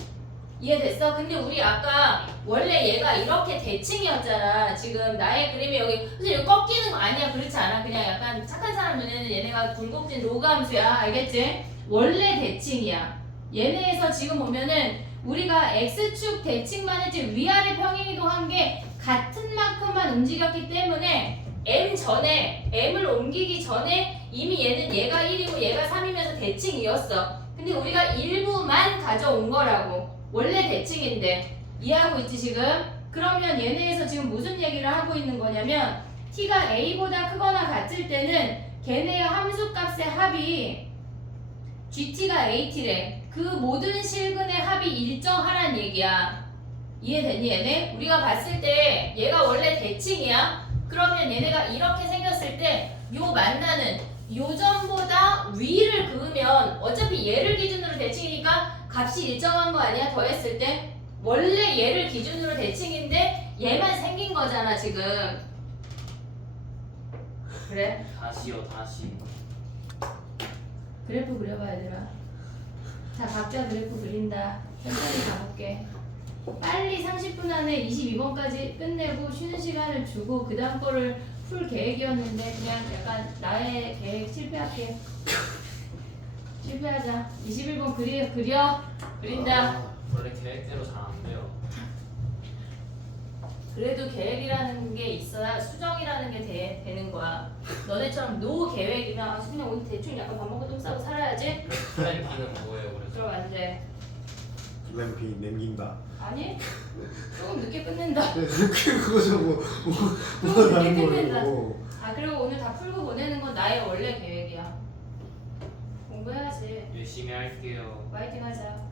이해됐어? 근데 우리 아까 원래 얘가 이렇게 대칭이었잖아. 지금 나의 그림이 여기 근데 여기 꺾이는 거 아니야. 그렇지 않아. 그냥 약간 착한 사람 눈에는 얘네가 굴곡진 로그 함수야. 알겠지? 원래 대칭이야. 얘네에서 지금 보면은 우리가 x축 대칭만 했지 위아래 평행이동한 게 같은 만큼만 움직였기 때문에 m 전에 m을 옮기기 전에 이미 얘는 얘가 1이고 얘가 3이면서 대칭이었어. 근데 우리가 일부만 가져온 거라고. 원래 대칭인데 이해하고 있지 지금? 그러면 얘네에서 지금 무슨 얘기를 하고 있는 거냐면 t가 a보다 크거나 같을 때는 걔네의 함수값의 합이 gt가 at래. 그 모든 실근의 합이 일정하란 얘기야. 이해됐니 얘네? 우리가 봤을 때 얘가 원래 대칭이야. 그러면 얘네가 이렇게 생겼을 때 요 만나는 요점보다 위를 그으면 어차피 얘를 기준으로 대칭이니까 값이 일정한 거 아니야? 더했을 때? 원래 얘를 기준으로 대칭인데 얘만 생긴 거잖아 지금. 그래? 다시요 다시. 그래프 그려봐 얘들아. 자 각자 그래프 그린다. 천천히 가볼게. 빨리 30분 안에 22번까지 끝내고 쉬는 시간을 주고 그 다음 거를 풀 계획이었는데 그냥 약간 나의 계획 실패할게. 실패하자. 21번 그린다. 원래 계획대로 잘 안 돼요. 그래도 계획이라는 게 있어야 수정이라는 게 되는 거야. 너네처럼 노 계획이면 그냥 오늘 대충 약간 밥 먹고 똥 싸고 살아야지. 플랜B는 뭐예요 그래서? 그럼 안 돼. 블랙비 남긴다. 아니? 조금 늦게 끝낸다. 그거죠 뭐 조금 다른 늦게 끝낸다. 거예요. 아 그리고 오늘 다 풀고 보내는 건 나의 원래 계획이야. 공부해야지. 열심히 할게요. 화이팅 하자.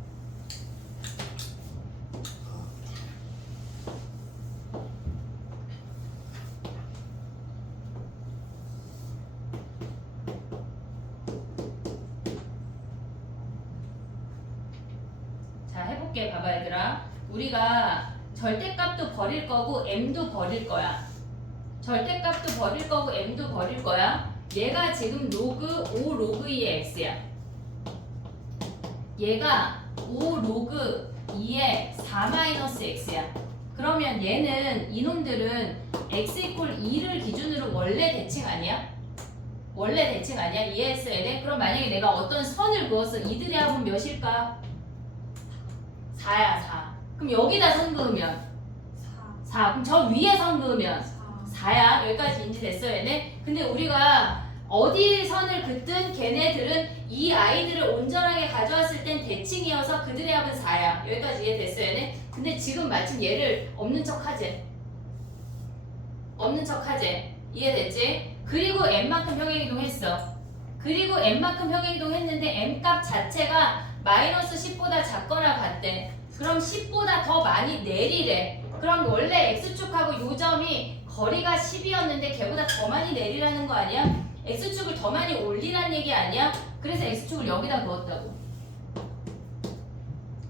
해볼게. 봐봐 얘들아. 우리가 절대값도 버릴 거고 m도 버릴 거야. 절대값도 버릴 거고 m도 버릴 거야. 얘가 지금 로그 5 로그 2의 x야. 얘가 5 로그 2의 4 마이너스 x야. 그러면 얘는 이놈들은 x 이퀄 2를 기준으로 원래 대칭 아니야? 원래 대칭 아니야? 이해했어야 돼? 그럼 만약에 내가 어떤 선을 그었어. 이들의 합은 몇일까? 4야 4. 그럼 여기다 선 그으면 4. 그럼 저 위에 선 그으면 4야. 여기까지 인지됐어야 돼? 근데 우리가 어디 선을 긋든 걔네들은 이 아이들을 온전하게 가져왔을 땐 대칭이어서 그들의 합은 4야. 여기까지 이해됐어야 돼? 근데 지금 마침 얘를 없는 척 하지? 없는 척 하지? 이해됐지? 그리고 m만큼 평행이동 했어. 그리고 m만큼 평행이동 했는데 m값 자체가 마이너스 10보다 작거나 같대. 그럼 10보다 더 많이 내리래. 그럼 원래 x축하고 요 점이 거리가 10이었는데 걔보다 더 많이 내리라는 거 아니야? x축을 더 많이 올리라는 얘기 아니야? 그래서 x축을 여기다 그었다고.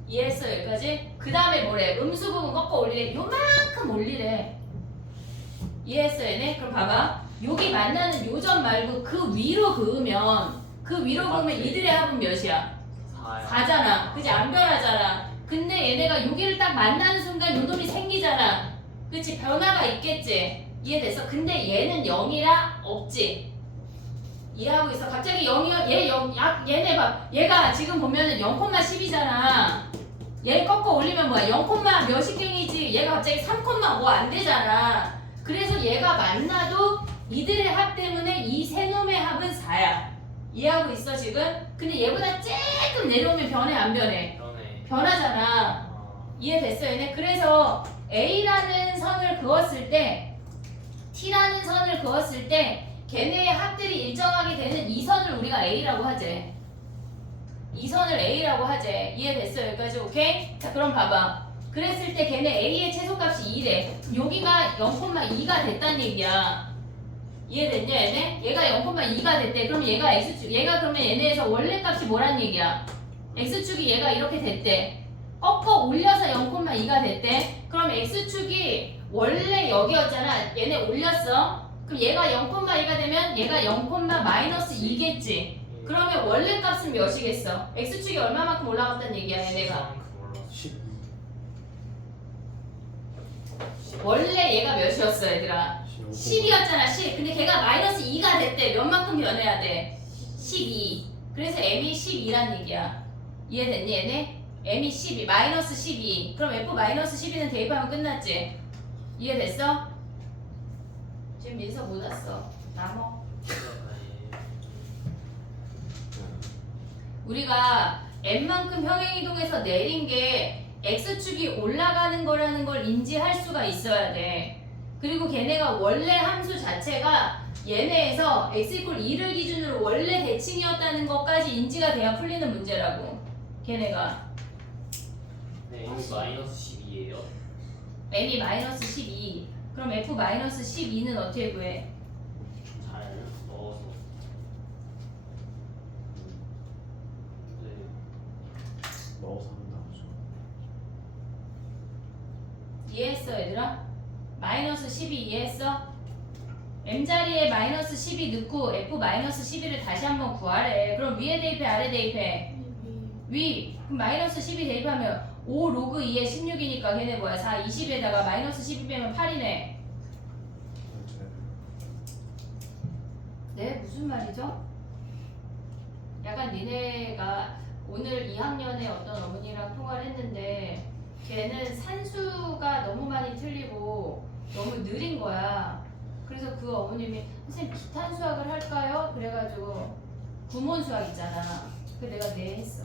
이해했어 여기까지? 그 다음에 뭐래? 음수 부분 꺾어 올리래. 요만큼 올리래. 이해했어 얘네? 그럼 봐봐. 여기 만나는 요 점 말고 그 위로 그으면 이들의 합은 몇이야? 4야. 4잖아. 그지? 안 변하잖아. 근데 얘네가 여기를 딱 만나는 순간 요 놈이 생기잖아. 그치? 변화가 있겠지? 이해됐어? 근데 얘는 0이라 없지? 이해하고 있어? 갑자기 0이야? 얘네 봐. 얘가 지금 보면은 0,10이잖아. 얘 꺾어 올리면 뭐야? 0, 몇이 갱이지? 얘가 갑자기 3, 뭐 안 되잖아. 그래서 얘가 만나도 이들의 합 때문에 이 세 놈의 합은 4야. 이해하고 있어 지금? 근데 얘보다 조금 내려오면 변해 안 변해? 그러네. 변하잖아. 이해됐어 얘네? 그래서 A라는 선을 그었을 때 T라는 선을 그었을 때 걔네의 합들이 일정하게 되는 이 선을 우리가 A라고 하지. 이 선을 A라고 하지. 이해됐어 여기까지? 오케이? 자 그럼 봐봐. 그랬을 때 걔네 A의 최소값이 2래. 여기가 0,2가 됐다는 얘기야. 이해됐냐 얘네? 얘가 0,2가 됐대. 그럼 얘가 X축, 얘가 그러면 얘네에서 원래 값이 뭐란 얘기야? X축이 얘가 이렇게 됐대. 꺾어 올려서 0,2가 됐대. 그럼 X축이 원래 여기였잖아. 얘네 올렸어. 그럼 얘가 0,2가 되면 얘가 0,-2겠지. 그러면 원래 값은 몇이겠어? X축이 얼마만큼 올라갔다는 얘기야 얘네가. 12. 원래 얘가 몇이었어 얘들아? 10이었잖아 10. 근데 걔가 마이너스 2가 됐대. 몇만큼 변해야 돼? 12. 그래서 m이 12란 얘기야. 이해됐니 얘네? m이 12 마이너스 12. 그럼 f 마이너스 12는 대입하면 끝났지? 이해됐어? 지금 민서 못 왔어. 나머. 우리가 m만큼 평행이동해서 내린 게 x축이 올라가는 거라는 걸 인지할 수가 있어야 돼. 그리고 걔네가 원래 함수 자체가 얘네에서 x 이퀄 2를 기준으로 원래 대칭이었다는 것까지 인지가 돼야 풀리는 문제라고. 걔네가 네, 여기 마이너스 12예요. m이 마이너스 12. 그럼 f 마이너스 12는 어떻게 구해? 잘 넣어서. 네. 넣어서 한다고. 이해했어 얘들아? 마이너스 12 이해했어? m자리에 마이너스 12 넣고 f 마이너스 12를 다시 한번 구하래. 그럼 위에 대입해 아래 대입해? 위. 그럼 마이너스 12 대입하면 5 로그 2에 16이니까 걔네 뭐야? 4, 20에다가 마이너스 12 빼면 8이네. 네? 무슨 말이죠? 약간 니네가 오늘 2학년에 어떤 어머니랑 통화를 했는데 걔는 산수가 너무 많이 틀리고 너무 느린 거야. 그래서 그 어머님이 선생님 비탄 수학을 할까요? 그래가지고 구몬 수학 있잖아. 그래서 내가 네 했어.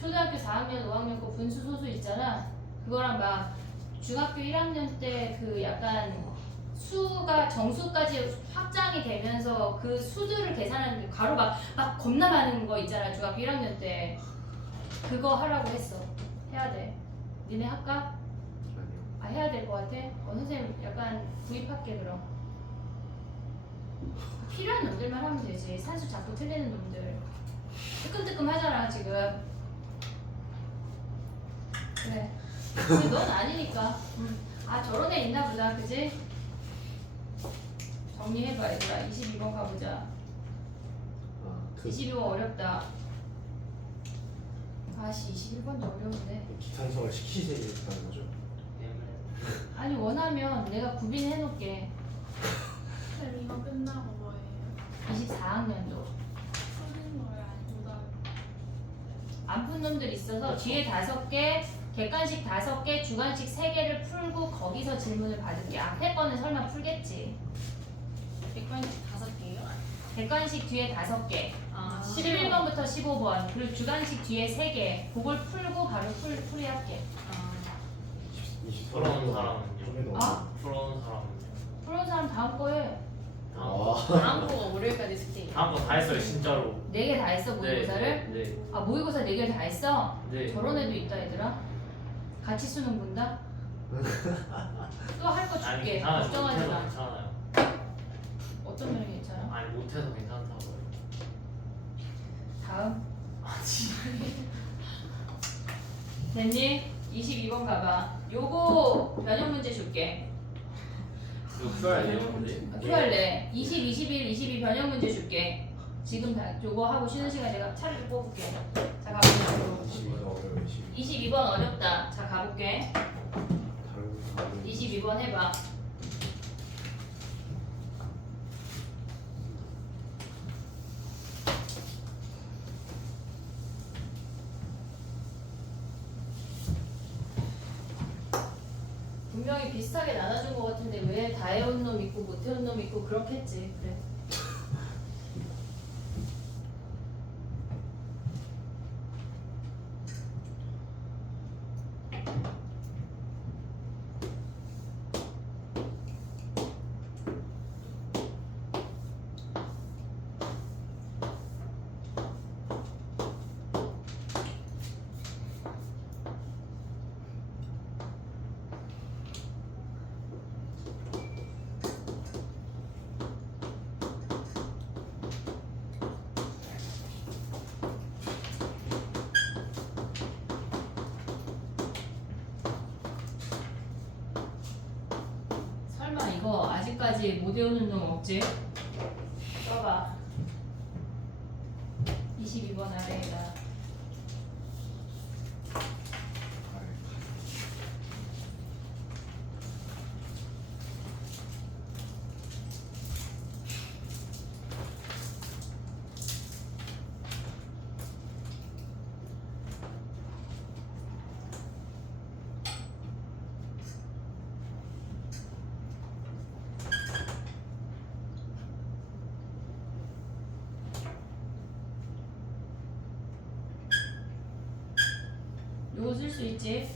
초등학교 4학년, 5학년 거 분수 소수 있잖아. 그거랑 막 중학교 1학년 때 그 약간 수가 정수까지 확장이 되면서 그 수들을 계산하는 가로 막 겁나 많은 거 있잖아. 중학교 1학년 때 그거 하라고 했어. 해야 돼. 니네 할까? 아 해야 될 것 같아? 선생님 약간 구입할게 그럼. 필요한 놈들만 하면 되지. 산수 자꾸 틀리는 놈들 뜨끔뜨끔 하잖아 지금. 그래. 근데 넌 아니니까. 아 저런 애 있나 보다, 그지? 정리해봐 얘들아. 22번 가보자. 아그 22번 어렵다. 아씨 21번도 어려운데. 기탄성을 시키세요라는 거죠? 아니 원하면 내가 구빈해놓을게. 쌤 이거 끝나고 뭐예요? 24학년도. 푸는 거예요? 아니면 안 푼 놈들 있어서 뒤에 5개, 객관식 5개, 주관식 3개를 풀고 거기서 질문을 받을게. 앞에 거는 설마 풀겠지. 객관식 5개요? 객관식 뒤에 5개, 아 11번부터 15번, 그리고 주관식 뒤에 3개. 그걸 풀고 바로 풀이할게. 풀어온 사람은요? 아? 풀어온 사람은요? 풀은 사람 다음 거에 다음 거가 월요일까지 쓸게요. 다음 거 다 했어요 진짜로. 4개 다 했어, 모의고사를? 네. 아, 모의고사 4개 다 했어? 네. 저런 애도 있다, 얘들아. 같이 수능 본다? 또 할 거 아니 줄게. 괜찮아요. 걱정하지 못해서 마. 괜찮아요. 어떤 면이 괜찮아? 아니 못해서 괜찮다고요. 다음. 아니. 됐니? 22번 가봐. 요거 변형 문제 줄게. 이거 풀어야 돼요 근데? 풀할래. 20, 21, 22 변형 문제 줄게. 지금 다 요거 하고 쉬는 시간에 내가 차례를 뽑을게. 자, 가볼게. 22가 어려워요. 22번 어렵다. 자, 가볼게. 다른 사람은 22번 해봐. 분명히 비슷하게 나눠준 것 같은데 왜 다 해온 놈 있고 못 해온 놈 있고 그렇겠지. 그래. 설마 이거 아직까지 못 외우는 놈 없지? 써봐. 22번 아래에다. 요거 쓸 수 있지?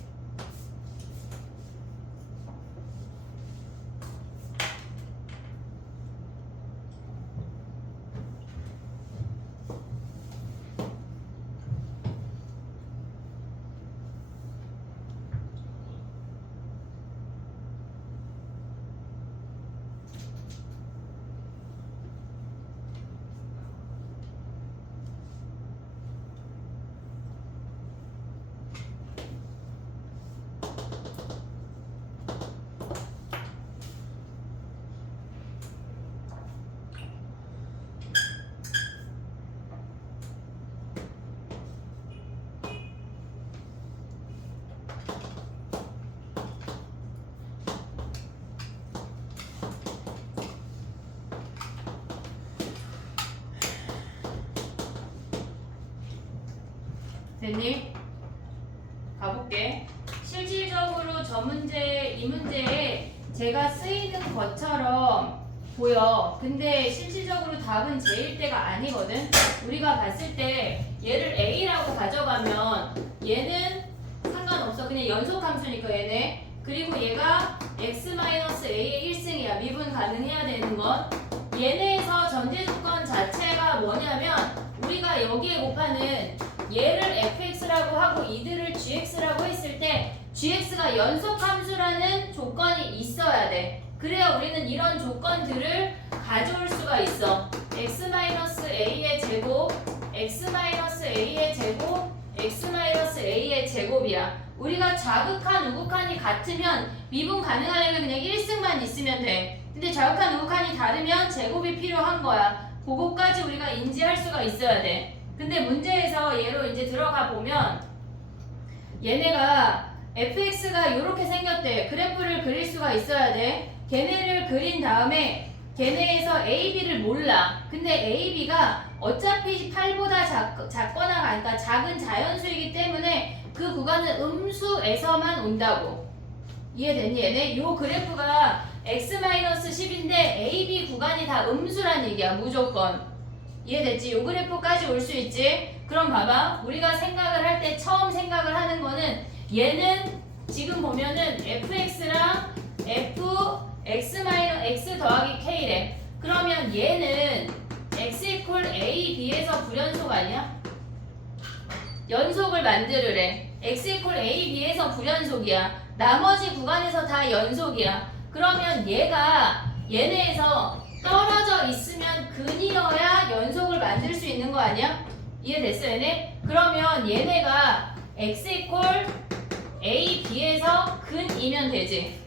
됐니? 가볼게. 실질적으로 저 문제, 이 문제에 제가 쓰이는 것처럼 보여. 근데 실질적으로 답은 제일 때가 아니거든. 우리가 봤을 때 얘를 A라고 가져가면 얘는 상관없어. 그냥 연속함수니까 얘네. 그리고 얘가 x-a의 1승이야. 미분 가능해야 되는 건. 얘네에서 전제 조건 자체가 뭐냐면 우리가 여기에 곱하는 얘를 fx라고 하고 이들을 gx라고 했을 때 gx가 연속함수라는 조건이 있어야 돼. 그래야 우리는 이런 조건들을 가져올 수가 있어. x-a의 제곱, x-a의 제곱, x-a의 제곱이야. 우리가 좌극한 우극한이 같으면 미분 가능하려면 그냥 1승만 있으면 돼. 근데 좌극한 우극한이 다르면 제곱이 필요한 거야. 그거까지 우리가 인지할 수가 있어야 돼. 근데 문제에서 얘로 이제 들어가 보면 얘네가 fx가 이렇게 생겼대. 그래프를 그릴 수가 있어야 돼. 걔네를 그린 다음에 걔네에서 a, b를 몰라. 근데 a, b가 어차피 8보다 작거나 그러니까 작은 자연수이기 때문에 그 구간은 음수에서만 온다고. 이해됐니 얘네? 요 그래프가 x-10인데 a, b 구간이 다 음수란 얘기야. 무조건. 이해됐지? 요 그래프까지 올 수 있지? 그럼 봐봐. 우리가 생각을 할 때 처음 생각을 하는 거는 얘는 지금 보면은 fx랑 fx 더하기 k래. 그러면 얘는 x 이퀄 a, b에서 불연속 아니야? 연속을 만들으래. x 이퀄 a, b에서 불연속이야. 나머지 구간에서 다 연속이야. 그러면 얘가 얘네에서 떨어져 있으면 근이어야 연속을 만들 수 있는 거 아니야? 이해됐어 얘네? 그러면 얘네가 x 이퀄 a, b에서 근이면 되지.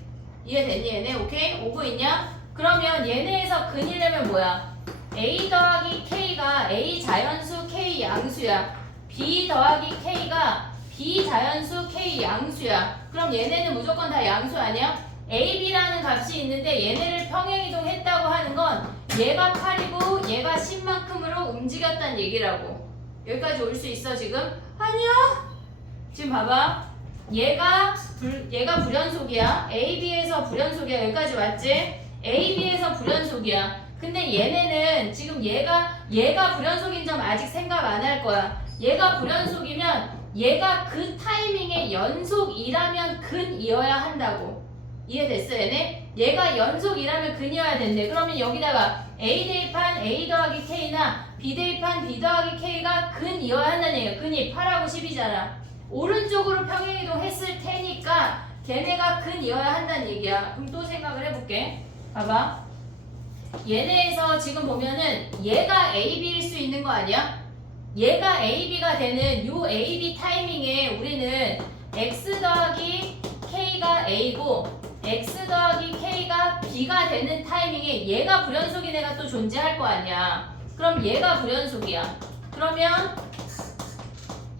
이해됐니 얘네? 오케이? 오고 있냐? 그러면 얘네에서 근이려면 뭐야? a 더하기 k가 a 자연수 k 양수야. b 더하기 k가 b 자연수 k 양수야. 그럼 얘네는 무조건 다 양수 아니야? a, b라는 값이 있는데 얘네를 평행이동 했다고 하는 건 얘가 8이고 얘가 10만큼으로 움직였다는 얘기라고. 여기까지 올 수 있어 지금? 아니야. 지금 봐봐. 얘가 불연속이야. a, b에서 불연속이야. 여기까지 왔지? a, b에서 불연속이야. 근데 얘네는 지금 얘가 불연속인 점 아직 생각 안 할 거야. 얘가 불연속이면 얘가 그 타이밍에 연속이라면 근이어야 한다고. 이해됐어 얘네? 얘가 연속이라면 근이어야 된대. 그러면 여기다가 a 대입한 a 더하기 k나 b 대입한 b 더하기 k가 근이어야 한다는 얘기야. 근이 8하고 10이잖아. 오른쪽으로 평행이동 했을 테니까 걔네가 근이어야 한다는 얘기야. 그럼 또 생각을 해볼게. 봐봐. 얘네에서 지금 보면은 얘가 a, b일 수 있는 거 아니야? 얘가 a, b가 되는 요 a, b 타이밍에 우리는 x 더하기 k가 a고 x 더하기 k가 b가 되는 타이밍에 얘가 불연속인 애가 또 존재할 거 아니야. 그럼 얘가 불연속이야. 그러면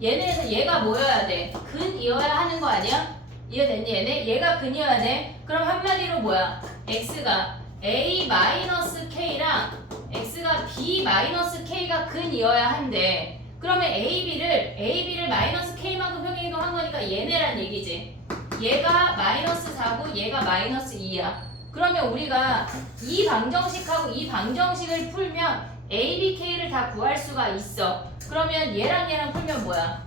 얘네에서 얘가 뭐여야 돼? 근이어야 하는 거 아니야? 이해됐니 얘네? 얘가 근이어야 돼. 그럼 한마디로 뭐야? x가 a-k랑 x가 b-k가 근이어야 한대. 그러면 a-b를 마이너스 k만큼 평행이동 한 거니까 얘네란 얘기지. 얘가 마이너스 4고 얘가 마이너스 2야. 그러면 우리가 이 방정식하고 이 방정식을 풀면 a, b, k를 다 구할 수가 있어. 그러면 얘랑 풀면 뭐야?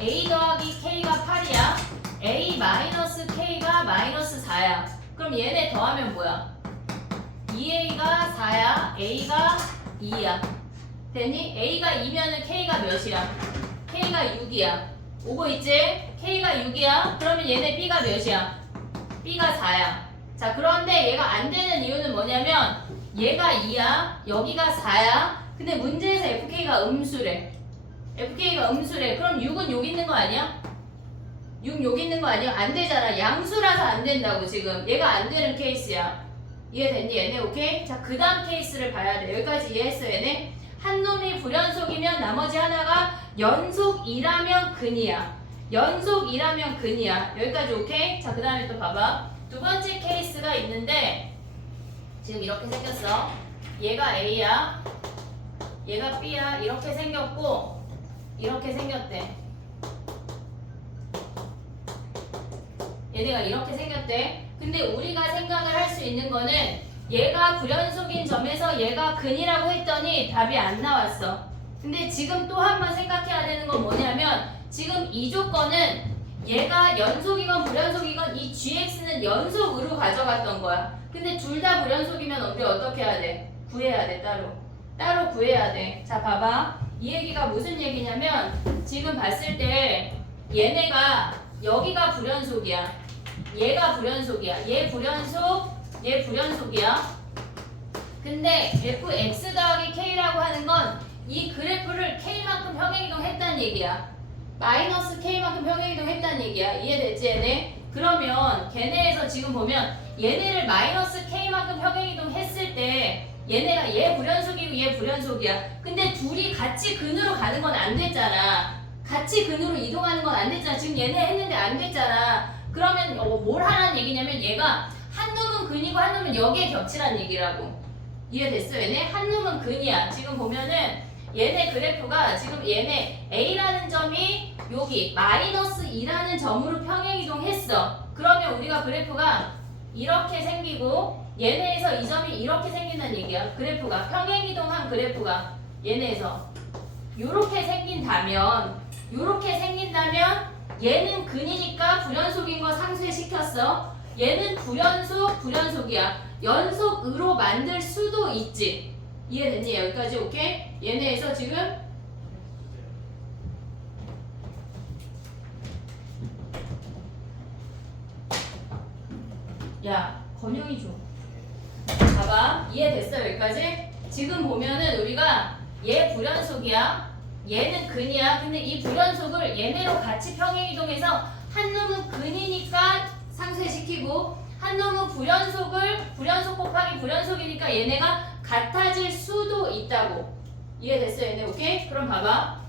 a 더하기 k가 8이야. a 마이너스 k가 마이너스 4야. 그럼 얘네 더하면 뭐야? 2a가 4야. a가 2야. 됐니? a가 2면은 k가 몇이야? k가 6이야. 오고 있지? k가 6이야. 그러면 얘네 b가 몇이야? b가 4야. 자, 그런데 얘가 안 되는 이유는 뭐냐면 얘가 2야. 여기가 4야. 근데 문제에서 fk가 음수래. fk가 음수래. 그럼 6은 여기 있는 거 아니야? 6 여기 있는 거 아니야? 안 되잖아. 양수라서 안 된다고 지금. 얘가 안 되는 케이스야. 이해됐니 얘네? 오케이? 자, 그 다음 케이스를 봐야 돼. 여기까지 이해했어 얘네? 한 놈이 불연속이면 나머지 하나가 연속이라면 근이야. 연속이라면 근이야. 여기까지 오케이? 자, 그 다음에 또 봐봐. 두 번째 케이스가 있는데 지금 이렇게 생겼어. 얘가 A야. 얘가 B야. 이렇게 생겼고 이렇게 생겼대. 얘네가 이렇게 생겼대. 근데 우리가 생각을 할 수 있는 거는 얘가 불연속인 점에서 얘가 근이라고 했더니 답이 안 나왔어. 근데 지금 또 한 번 생각해야 되는 건 뭐냐면 지금 이 조건은 얘가 연속이건 불연속이건 이 gx는 연속으로 가져갔던 거야. 근데 둘 다 불연속이면 우리 어떻게 해야 돼? 구해야 돼. 따로 구해야 돼. 자, 봐봐. 이 얘기가 무슨 얘기냐면 지금 봤을 때 얘네가 여기가 불연속이야. 얘가 불연속이야. 얘 불연속이야. 근데 fx 더하기 k라고 하는 건 이 그래프를 k만큼 평행이동 했다는 얘기야. 마이너스 K만큼 평행이동 했다는 얘기야. 이해됐지 얘네? 그러면 걔네에서 지금 보면 얘네를 마이너스 K만큼 평행이동 했을 때 얘네가 얘 불연속이고 얘 불연속이야. 근데 둘이 같이 근으로 가는 건 안 됐잖아. 같이 근으로 이동하는 건 안 됐잖아. 지금 얘네 했는데 안 됐잖아. 그러면 뭘 하라는 얘기냐면 얘가 한 놈은 근이고 한 놈은 여기에 겹치라는 얘기라고. 이해됐어 얘네? 한 놈은 근이야. 지금 보면은 얘네 그래프가 지금 얘네 A라는 점이 여기 마이너스 2라는 점으로 평행이동했어. 그러면 우리가 그래프가 이렇게 생기고 얘네에서 이 점이 이렇게 생긴다는 얘기야. 그래프가 평행이동한 그래프가 얘네에서 요렇게 생긴다면 얘는 근이니까 불연속인 거 상쇄시켰어. 얘는 불연속이야. 연속으로 만들 수도 있지. 이해됐니? 여기까지 오케이? 얘네에서 지금 야 건영이 줘. 봐봐 이해됐어 여기까지? 지금 보면은 우리가 얘 불연속이야. 얘는 근이야. 근데 이 불연속을 얘네로 같이 평행이동해서 한 놈은 근이니까 상쇄시키고 한 놈은 불연속 곱하기 불연속이니까 얘네가 같아질 수도 있다고. 이해됐어 얘네? 오케이? 그럼 봐봐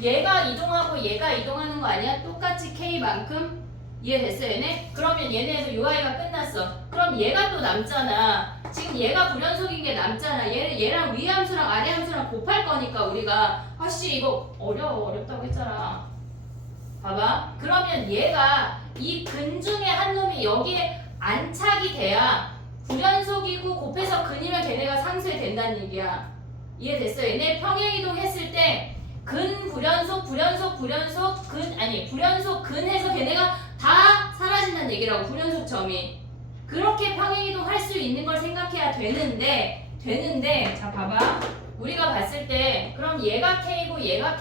얘가 이동하고 얘가 이동하는 거 아니야? 똑같이 K만큼. 이해됐어 얘네? 그러면 얘네에서 요 아이가 끝났어. 그럼 얘가 또 남잖아. 지금 얘가 불연속인 게 남잖아. 얘랑 위 함수랑 아래 함수랑 곱할 거니까 우리가 아씨 이거 어렵다고 했잖아. 봐봐. 그러면 얘가 이 근 중에 한 놈이 여기에 안착이 돼야 불연속이고 곱해서 근이면 걔네가 상쇄된다는 얘기야. 이해됐어 얘네? 평행이동 했을 때 근 불연속 근 해서 걔네가 다 사라진다는 얘기라고. 불연속 점이 그렇게 평행이동 할 수 있는 걸 생각해야 되는데 자 봐봐 우리가 봤을 때 그럼 얘가 K고 얘가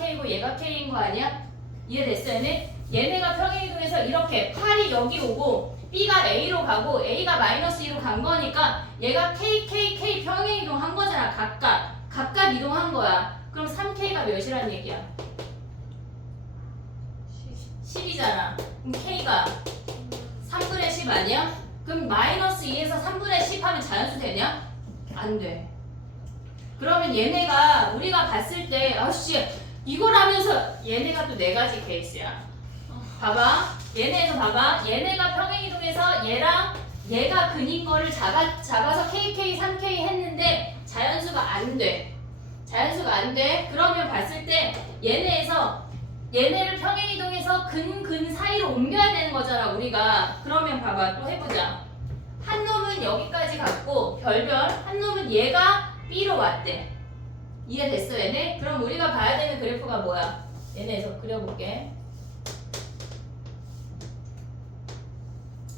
K인 거 아니야? 이해됐어 얘네? 얘네가 평행이동해서 이렇게 8이 여기 오고 B가 A로 가고 A가 마이너스 2로 간 거니까 얘가 K 평행이동 한 거잖아. 각각 이동한 거야. 그럼 3K가 몇이란 얘기야? 10이잖아. 그럼 K가 3분의 10 아니야? 그럼 마이너스 2에서 3분의 10 하면 자연수 되냐? 안 돼. 그러면 얘네가 우리가 봤을 때 아씨 이걸 하면서 얘네가 또 4가지 케이스야. 봐봐 얘네에서 봐봐 얘네가 평행이동해서 얘랑 얘가 근인 거를 잡아서 KK 3K 했는데 자연수가 안 돼. 그러면 봤을 때 얘네를 평행이동해서 근 사이로 옮겨야 되는 거잖아 우리가. 그러면 봐봐 또 해보자. 한 놈은 여기까지 갔고 별별 한 놈은 얘가 B로 왔대. 이해됐어 얘네? 그럼 우리가 봐야 되는 그래프가 뭐야? 얘네에서 그려볼게.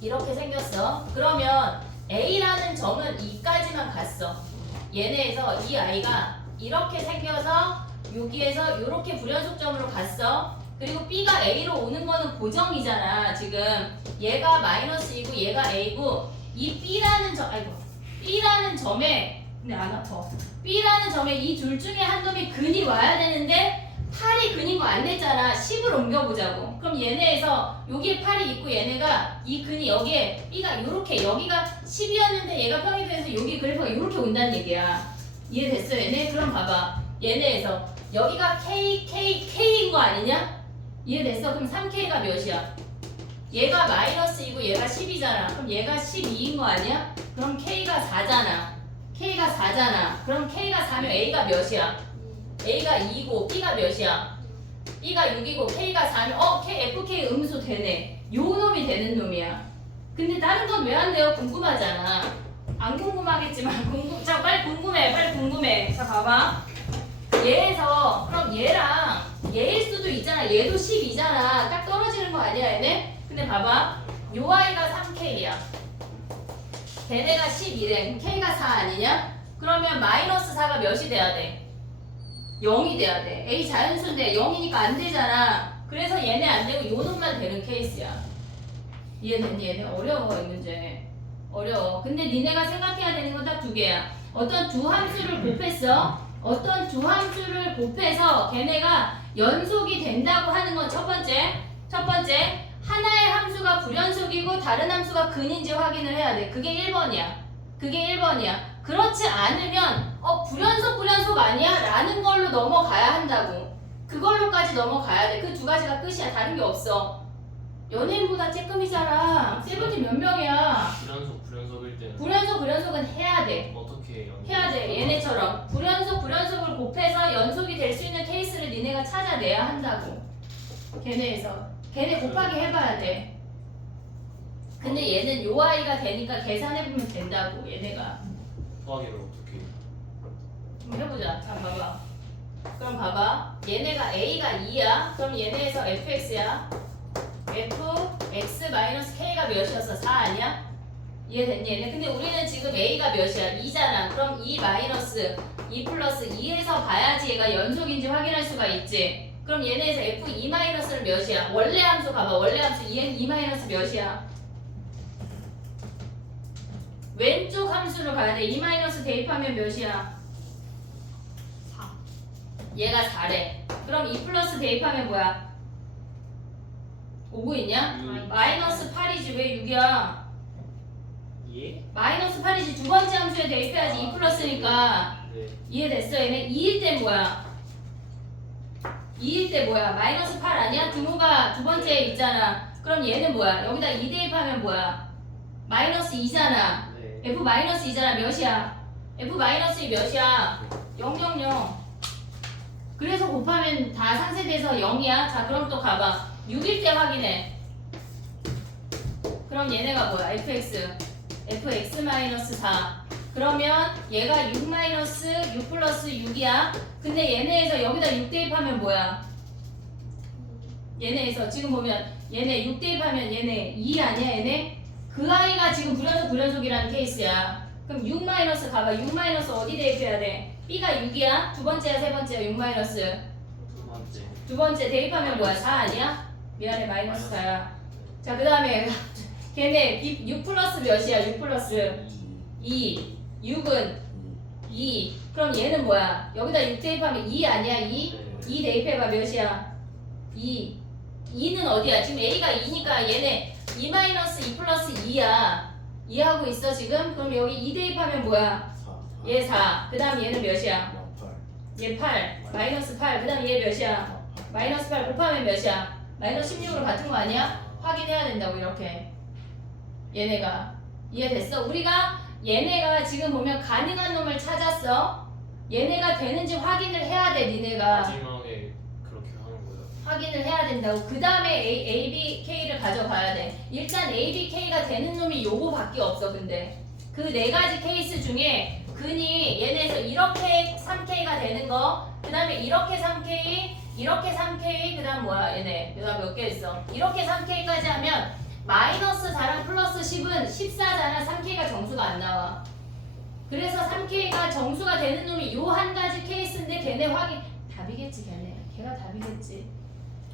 이렇게 생겼어. 그러면 A라는 점은 2까지만 갔어. 얘네에서 이 아이가 이렇게 생겨서 여기에서 이렇게 불연속점으로 갔어. 그리고 B가 A로 오는 거는 고정이잖아. 지금 얘가 마이너스이고 얘가 A고 이 B라는 점에 근데 안 아파. B라는 점에 이 둘 중에 한 놈이 근이 와야 되는데 8이 근인 거 안 됐잖아. 10을 옮겨보자고. 그럼 얘네에서 여기에 8이 있고 얘네가 이 근이 여기에 B가 요렇게 여기가 10이었는데 얘가 평행이동해서 여기 그래프가 요렇게 온다는 얘기야. 이해됐어 얘네? 그럼 봐봐 얘네에서 여기가 K인 거 아니냐? 이해됐어? 그럼 3K가 몇이야? 얘가 마이너스이고 얘가 10이잖아. 그럼 얘가 12인 거 아니야? 그럼 K가 4잖아. 그럼 K가 4면 A가 몇이야? A가 2고 B가 몇이야? B가 6이고 K가 4면 FK 음수 되네. 요 놈이 되는 놈이야. 근데 다른 건 왜 안 돼요? 궁금하잖아. 안 궁금하겠지만 빨리 궁금해. 자 봐봐. 얘에서 그럼 얘랑 얘일 수도 있잖아. 얘도 12잖아. 딱 떨어지는 거 아니야 얘네? 근데 봐봐. 요 아이가 3K야. 걔네가 12래. 그럼 K가 4 아니냐? 그러면 마이너스 4가 몇이 돼야 돼? 0이 돼야 돼. A 자연수인데 0이니까 안 되잖아. 그래서 얘네 안 되고 요 놈만 되는 케이스야. 이해됐니? 얘네 어려워 이 문제. 어려워. 근데 니네가 생각해야 되는 건 딱 2개야. 어떤 두 함수를 곱해서 걔네가 연속이 된다고 하는 건 첫 번째 하나의 함수가 불연속이고 다른 함수가 근인지 확인을 해야 돼. 그게 1번이야. 그렇지 않으면 불연속 아니야? 라는 걸로 넘어가야 한다고. 그걸로까지 넘어가야 돼. 그 두 가지가 끝이야. 다른 게 없어. 연예인보다 쬐끔이잖아. 세븐틴 몇 명이야. 불연속일 때는 불연속은 해야 돼. 어떻게 해야 돼. 얘네처럼 불연속을 곱해서 연속이 될 수 있는 케이스를 니네가 찾아내야 한다고. 걔네 곱하기 해봐야 돼. 근데 얘는 요 아이가 되니까 계산해보면 된다고. 얘네가 더하기를 어떻게 한번 해보자. 자 봐봐. 그럼 봐봐. 얘네가 A가 2야. 그럼 얘네에서 fx야. fx-k가 몇이었어? 4 아니야? 이해됐니 얘네? 근데 우리는 지금 A가 몇이야? 2잖아. 그럼 2 플러스 2에서 봐야지 얘가 연속인지 확인할 수가 있지. 그럼 얘네에서 f2-를 몇이야? 원래 함수 봐봐. 원래 함수 2 몇이야? 왼쪽 함수로 가야 돼. 2 대입하면 몇이야? 4. 얘가 4래. 그럼 2 플러스 대입하면 뭐야? 오고 있냐? 마이너스 8이지 왜 6이야? 예? 마이너스 8이지 두 번째 함수에 대입해야지 2 플러스니까. 네. 이해됐어? 얘네 2일 때 뭐야? 2일 때 뭐야? 마이너스 8 아니야? 등호가 두 번째에 있잖아. 그럼 얘는 뭐야? 여기다 2 대입하면 뭐야? 마이너스 2잖아. 네. F 마이너스 2잖아. 몇이야? F 마이너스 2 몇이야? 000. 그래서 곱하면 다 상쇄돼서 0이야. 자 그럼 또 가봐. 6일 때 확인해. 그럼 얘네가 뭐야? fx-4. 그러면 얘가 6 플러스 6이야. 근데 얘네에서 여기다 6 대입하면 뭐야? 얘네에서 지금 보면 얘네 6 대입하면 얘네 2 아니야 얘네? 그 아이가 지금 불연속이라는 케이스야. 그럼 6 가봐. 6 어디 대입해야 돼? B가 6이야? 두 번째야 세 번째야? 6 두 번째. 두 번째 대입하면 뭐야? 4 아니야? 미안해 마이너스 4야. 자 그 다음에 걔네 6 플러스 몇이야? 6 플러스 2. 6은 2. 그럼 얘는 뭐야? 여기다 6 대입하면 2 아니야? 2? 2 대입해봐 몇이야? 2. 2는 어디야? 지금 A가 2니까 얘네 2 플러스 2야. 이해하고 있어 지금? 그럼 여기 2 대입하면 뭐야? 4. 얘 4. 그 다음 얘는 몇이야? 8. 얘 8. 마이너스 8. 그 다음 얘 몇이야? 마이너스 8 곱하면 몇이야? 마이너스 16으로 같은 거 아니야? 확인해야 된다고 이렇게. 얘네가. 이해됐어? 우리가 얘네가 지금 보면 가능한 놈을 찾았어. 얘네가 되는지 확인을 해야 돼 니네가. 마지막에 그렇게 하는 거예요. 확인을 해야 된다고. 그 다음에 A, B, K를 가져가야 돼. 일단 A, B, K가 되는 놈이 요거밖에 없어. 근데 그 네 가지 케이스 중에 근이 얘네에서 이렇게 3K가 되는 거, 그 다음에 이렇게 3K, 이렇게 3K, 그 다음 뭐야 얘네 여기다 몇 개 있어. 이렇게 3K까지 하면 마이너스 4랑 플러스 10은 14잖아. 3K가 정수가 안 나와. 그래서 3K가 정수가 되는 놈이 요 한 가지 케이스인데 걔네 확인 답이겠지. 걔가 답이겠지.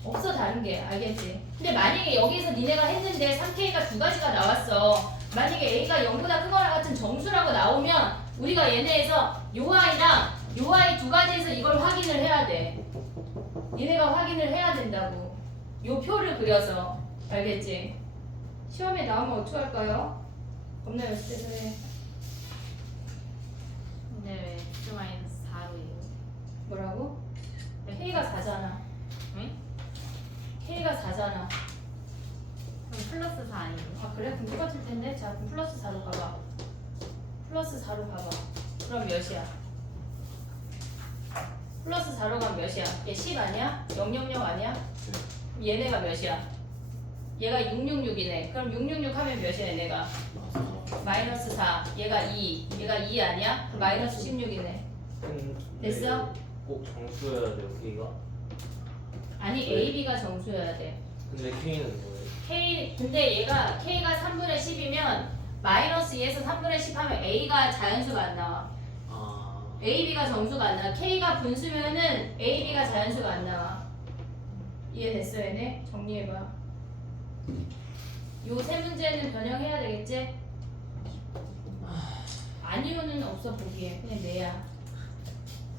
없어 다른 게. 알겠지? 근데 만약에 여기서 니네가 했는데 3K가 두 가지가 나왔어. 만약에 A가 0보다 크거나 같은 정수라고 나오면 우리가 얘네에서 요 아이랑 요 아이 두 가지에서 이걸 확인을 해야 돼. 니네가 확인을 해야 된다고. 요 표를 그려서. 알겠지? 시험에 나오면 어떡할까요? 겁나 연습해서 해. 근데 왜 X-4로 뭐라고? K가 4잖아. 응? K가 4잖아. 그럼 플러스 4 아니에요? 아 그래? 그럼 똑같을 텐데? 자 그럼 플러스 4로 가봐. 플러스 4로 가봐. 그럼 몇이야? 플러스 4로 가면 몇이야? 얘 10 아니야? 000 아니야? 그럼 얘네가 몇이야? 얘가 666이네. 그럼 666 하면 몇이야 얘네가? 마이너스 4. 얘가 2. 얘가 2 아니야? 그럼 마이너스 16이네. 됐어? 꼭 정수여야 돼요 K가? 아니 네. A, B가 정수여야 돼. 근데 K는 뭐예요? K 근데 얘가 K가 3분의 10이면 마이너스 2에서 3분의 10 하면 A가 자연수가 안 나와. 아 A, B가 정수가 안 나와. K가 분수면은 A, B가 자연수가 안 나와. 이해됐어 얘네? 정리해봐. 요 세 문제는 변형해야 되겠지? 아니요는 없어 보기에. 그냥 내야.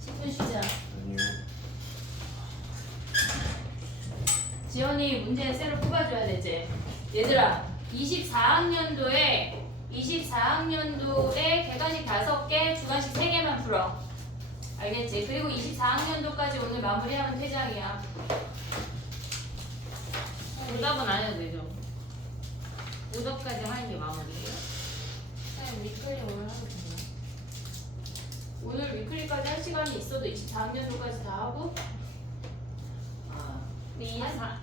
10분 쉬자. 아니요. 지연이 문제 새로 뽑아줘야 되지. 얘들아, 24학년도에 객관식 5개, 주관식 3개만 풀어. 알겠지? 그리고 24학년도까지 오늘 마무리하면 퇴장이야. 오답은 안 해도 되죠? 오답까지 하는 게 마무리예요. 쌤 위클리 오늘 하도 되나요? 오늘 위클리까지 할 시간이 있어도 24학년도까지 다 하고 근데 24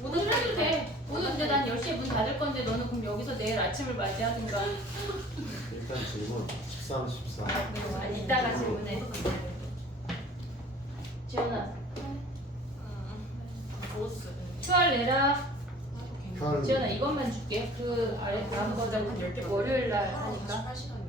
오늘 해도 돼. 오늘 근데 난 10시에 문 닫을 건데 너는 그럼 여기서 내일 아침을 맞이하든가. 일단 질문 13, 14. 아니 이따가 질문해. 지연아 보스. QR 내라. 편 지연아 이것만 줄게. 그 아래 다음 거는 월요일 날 하니까. 48시간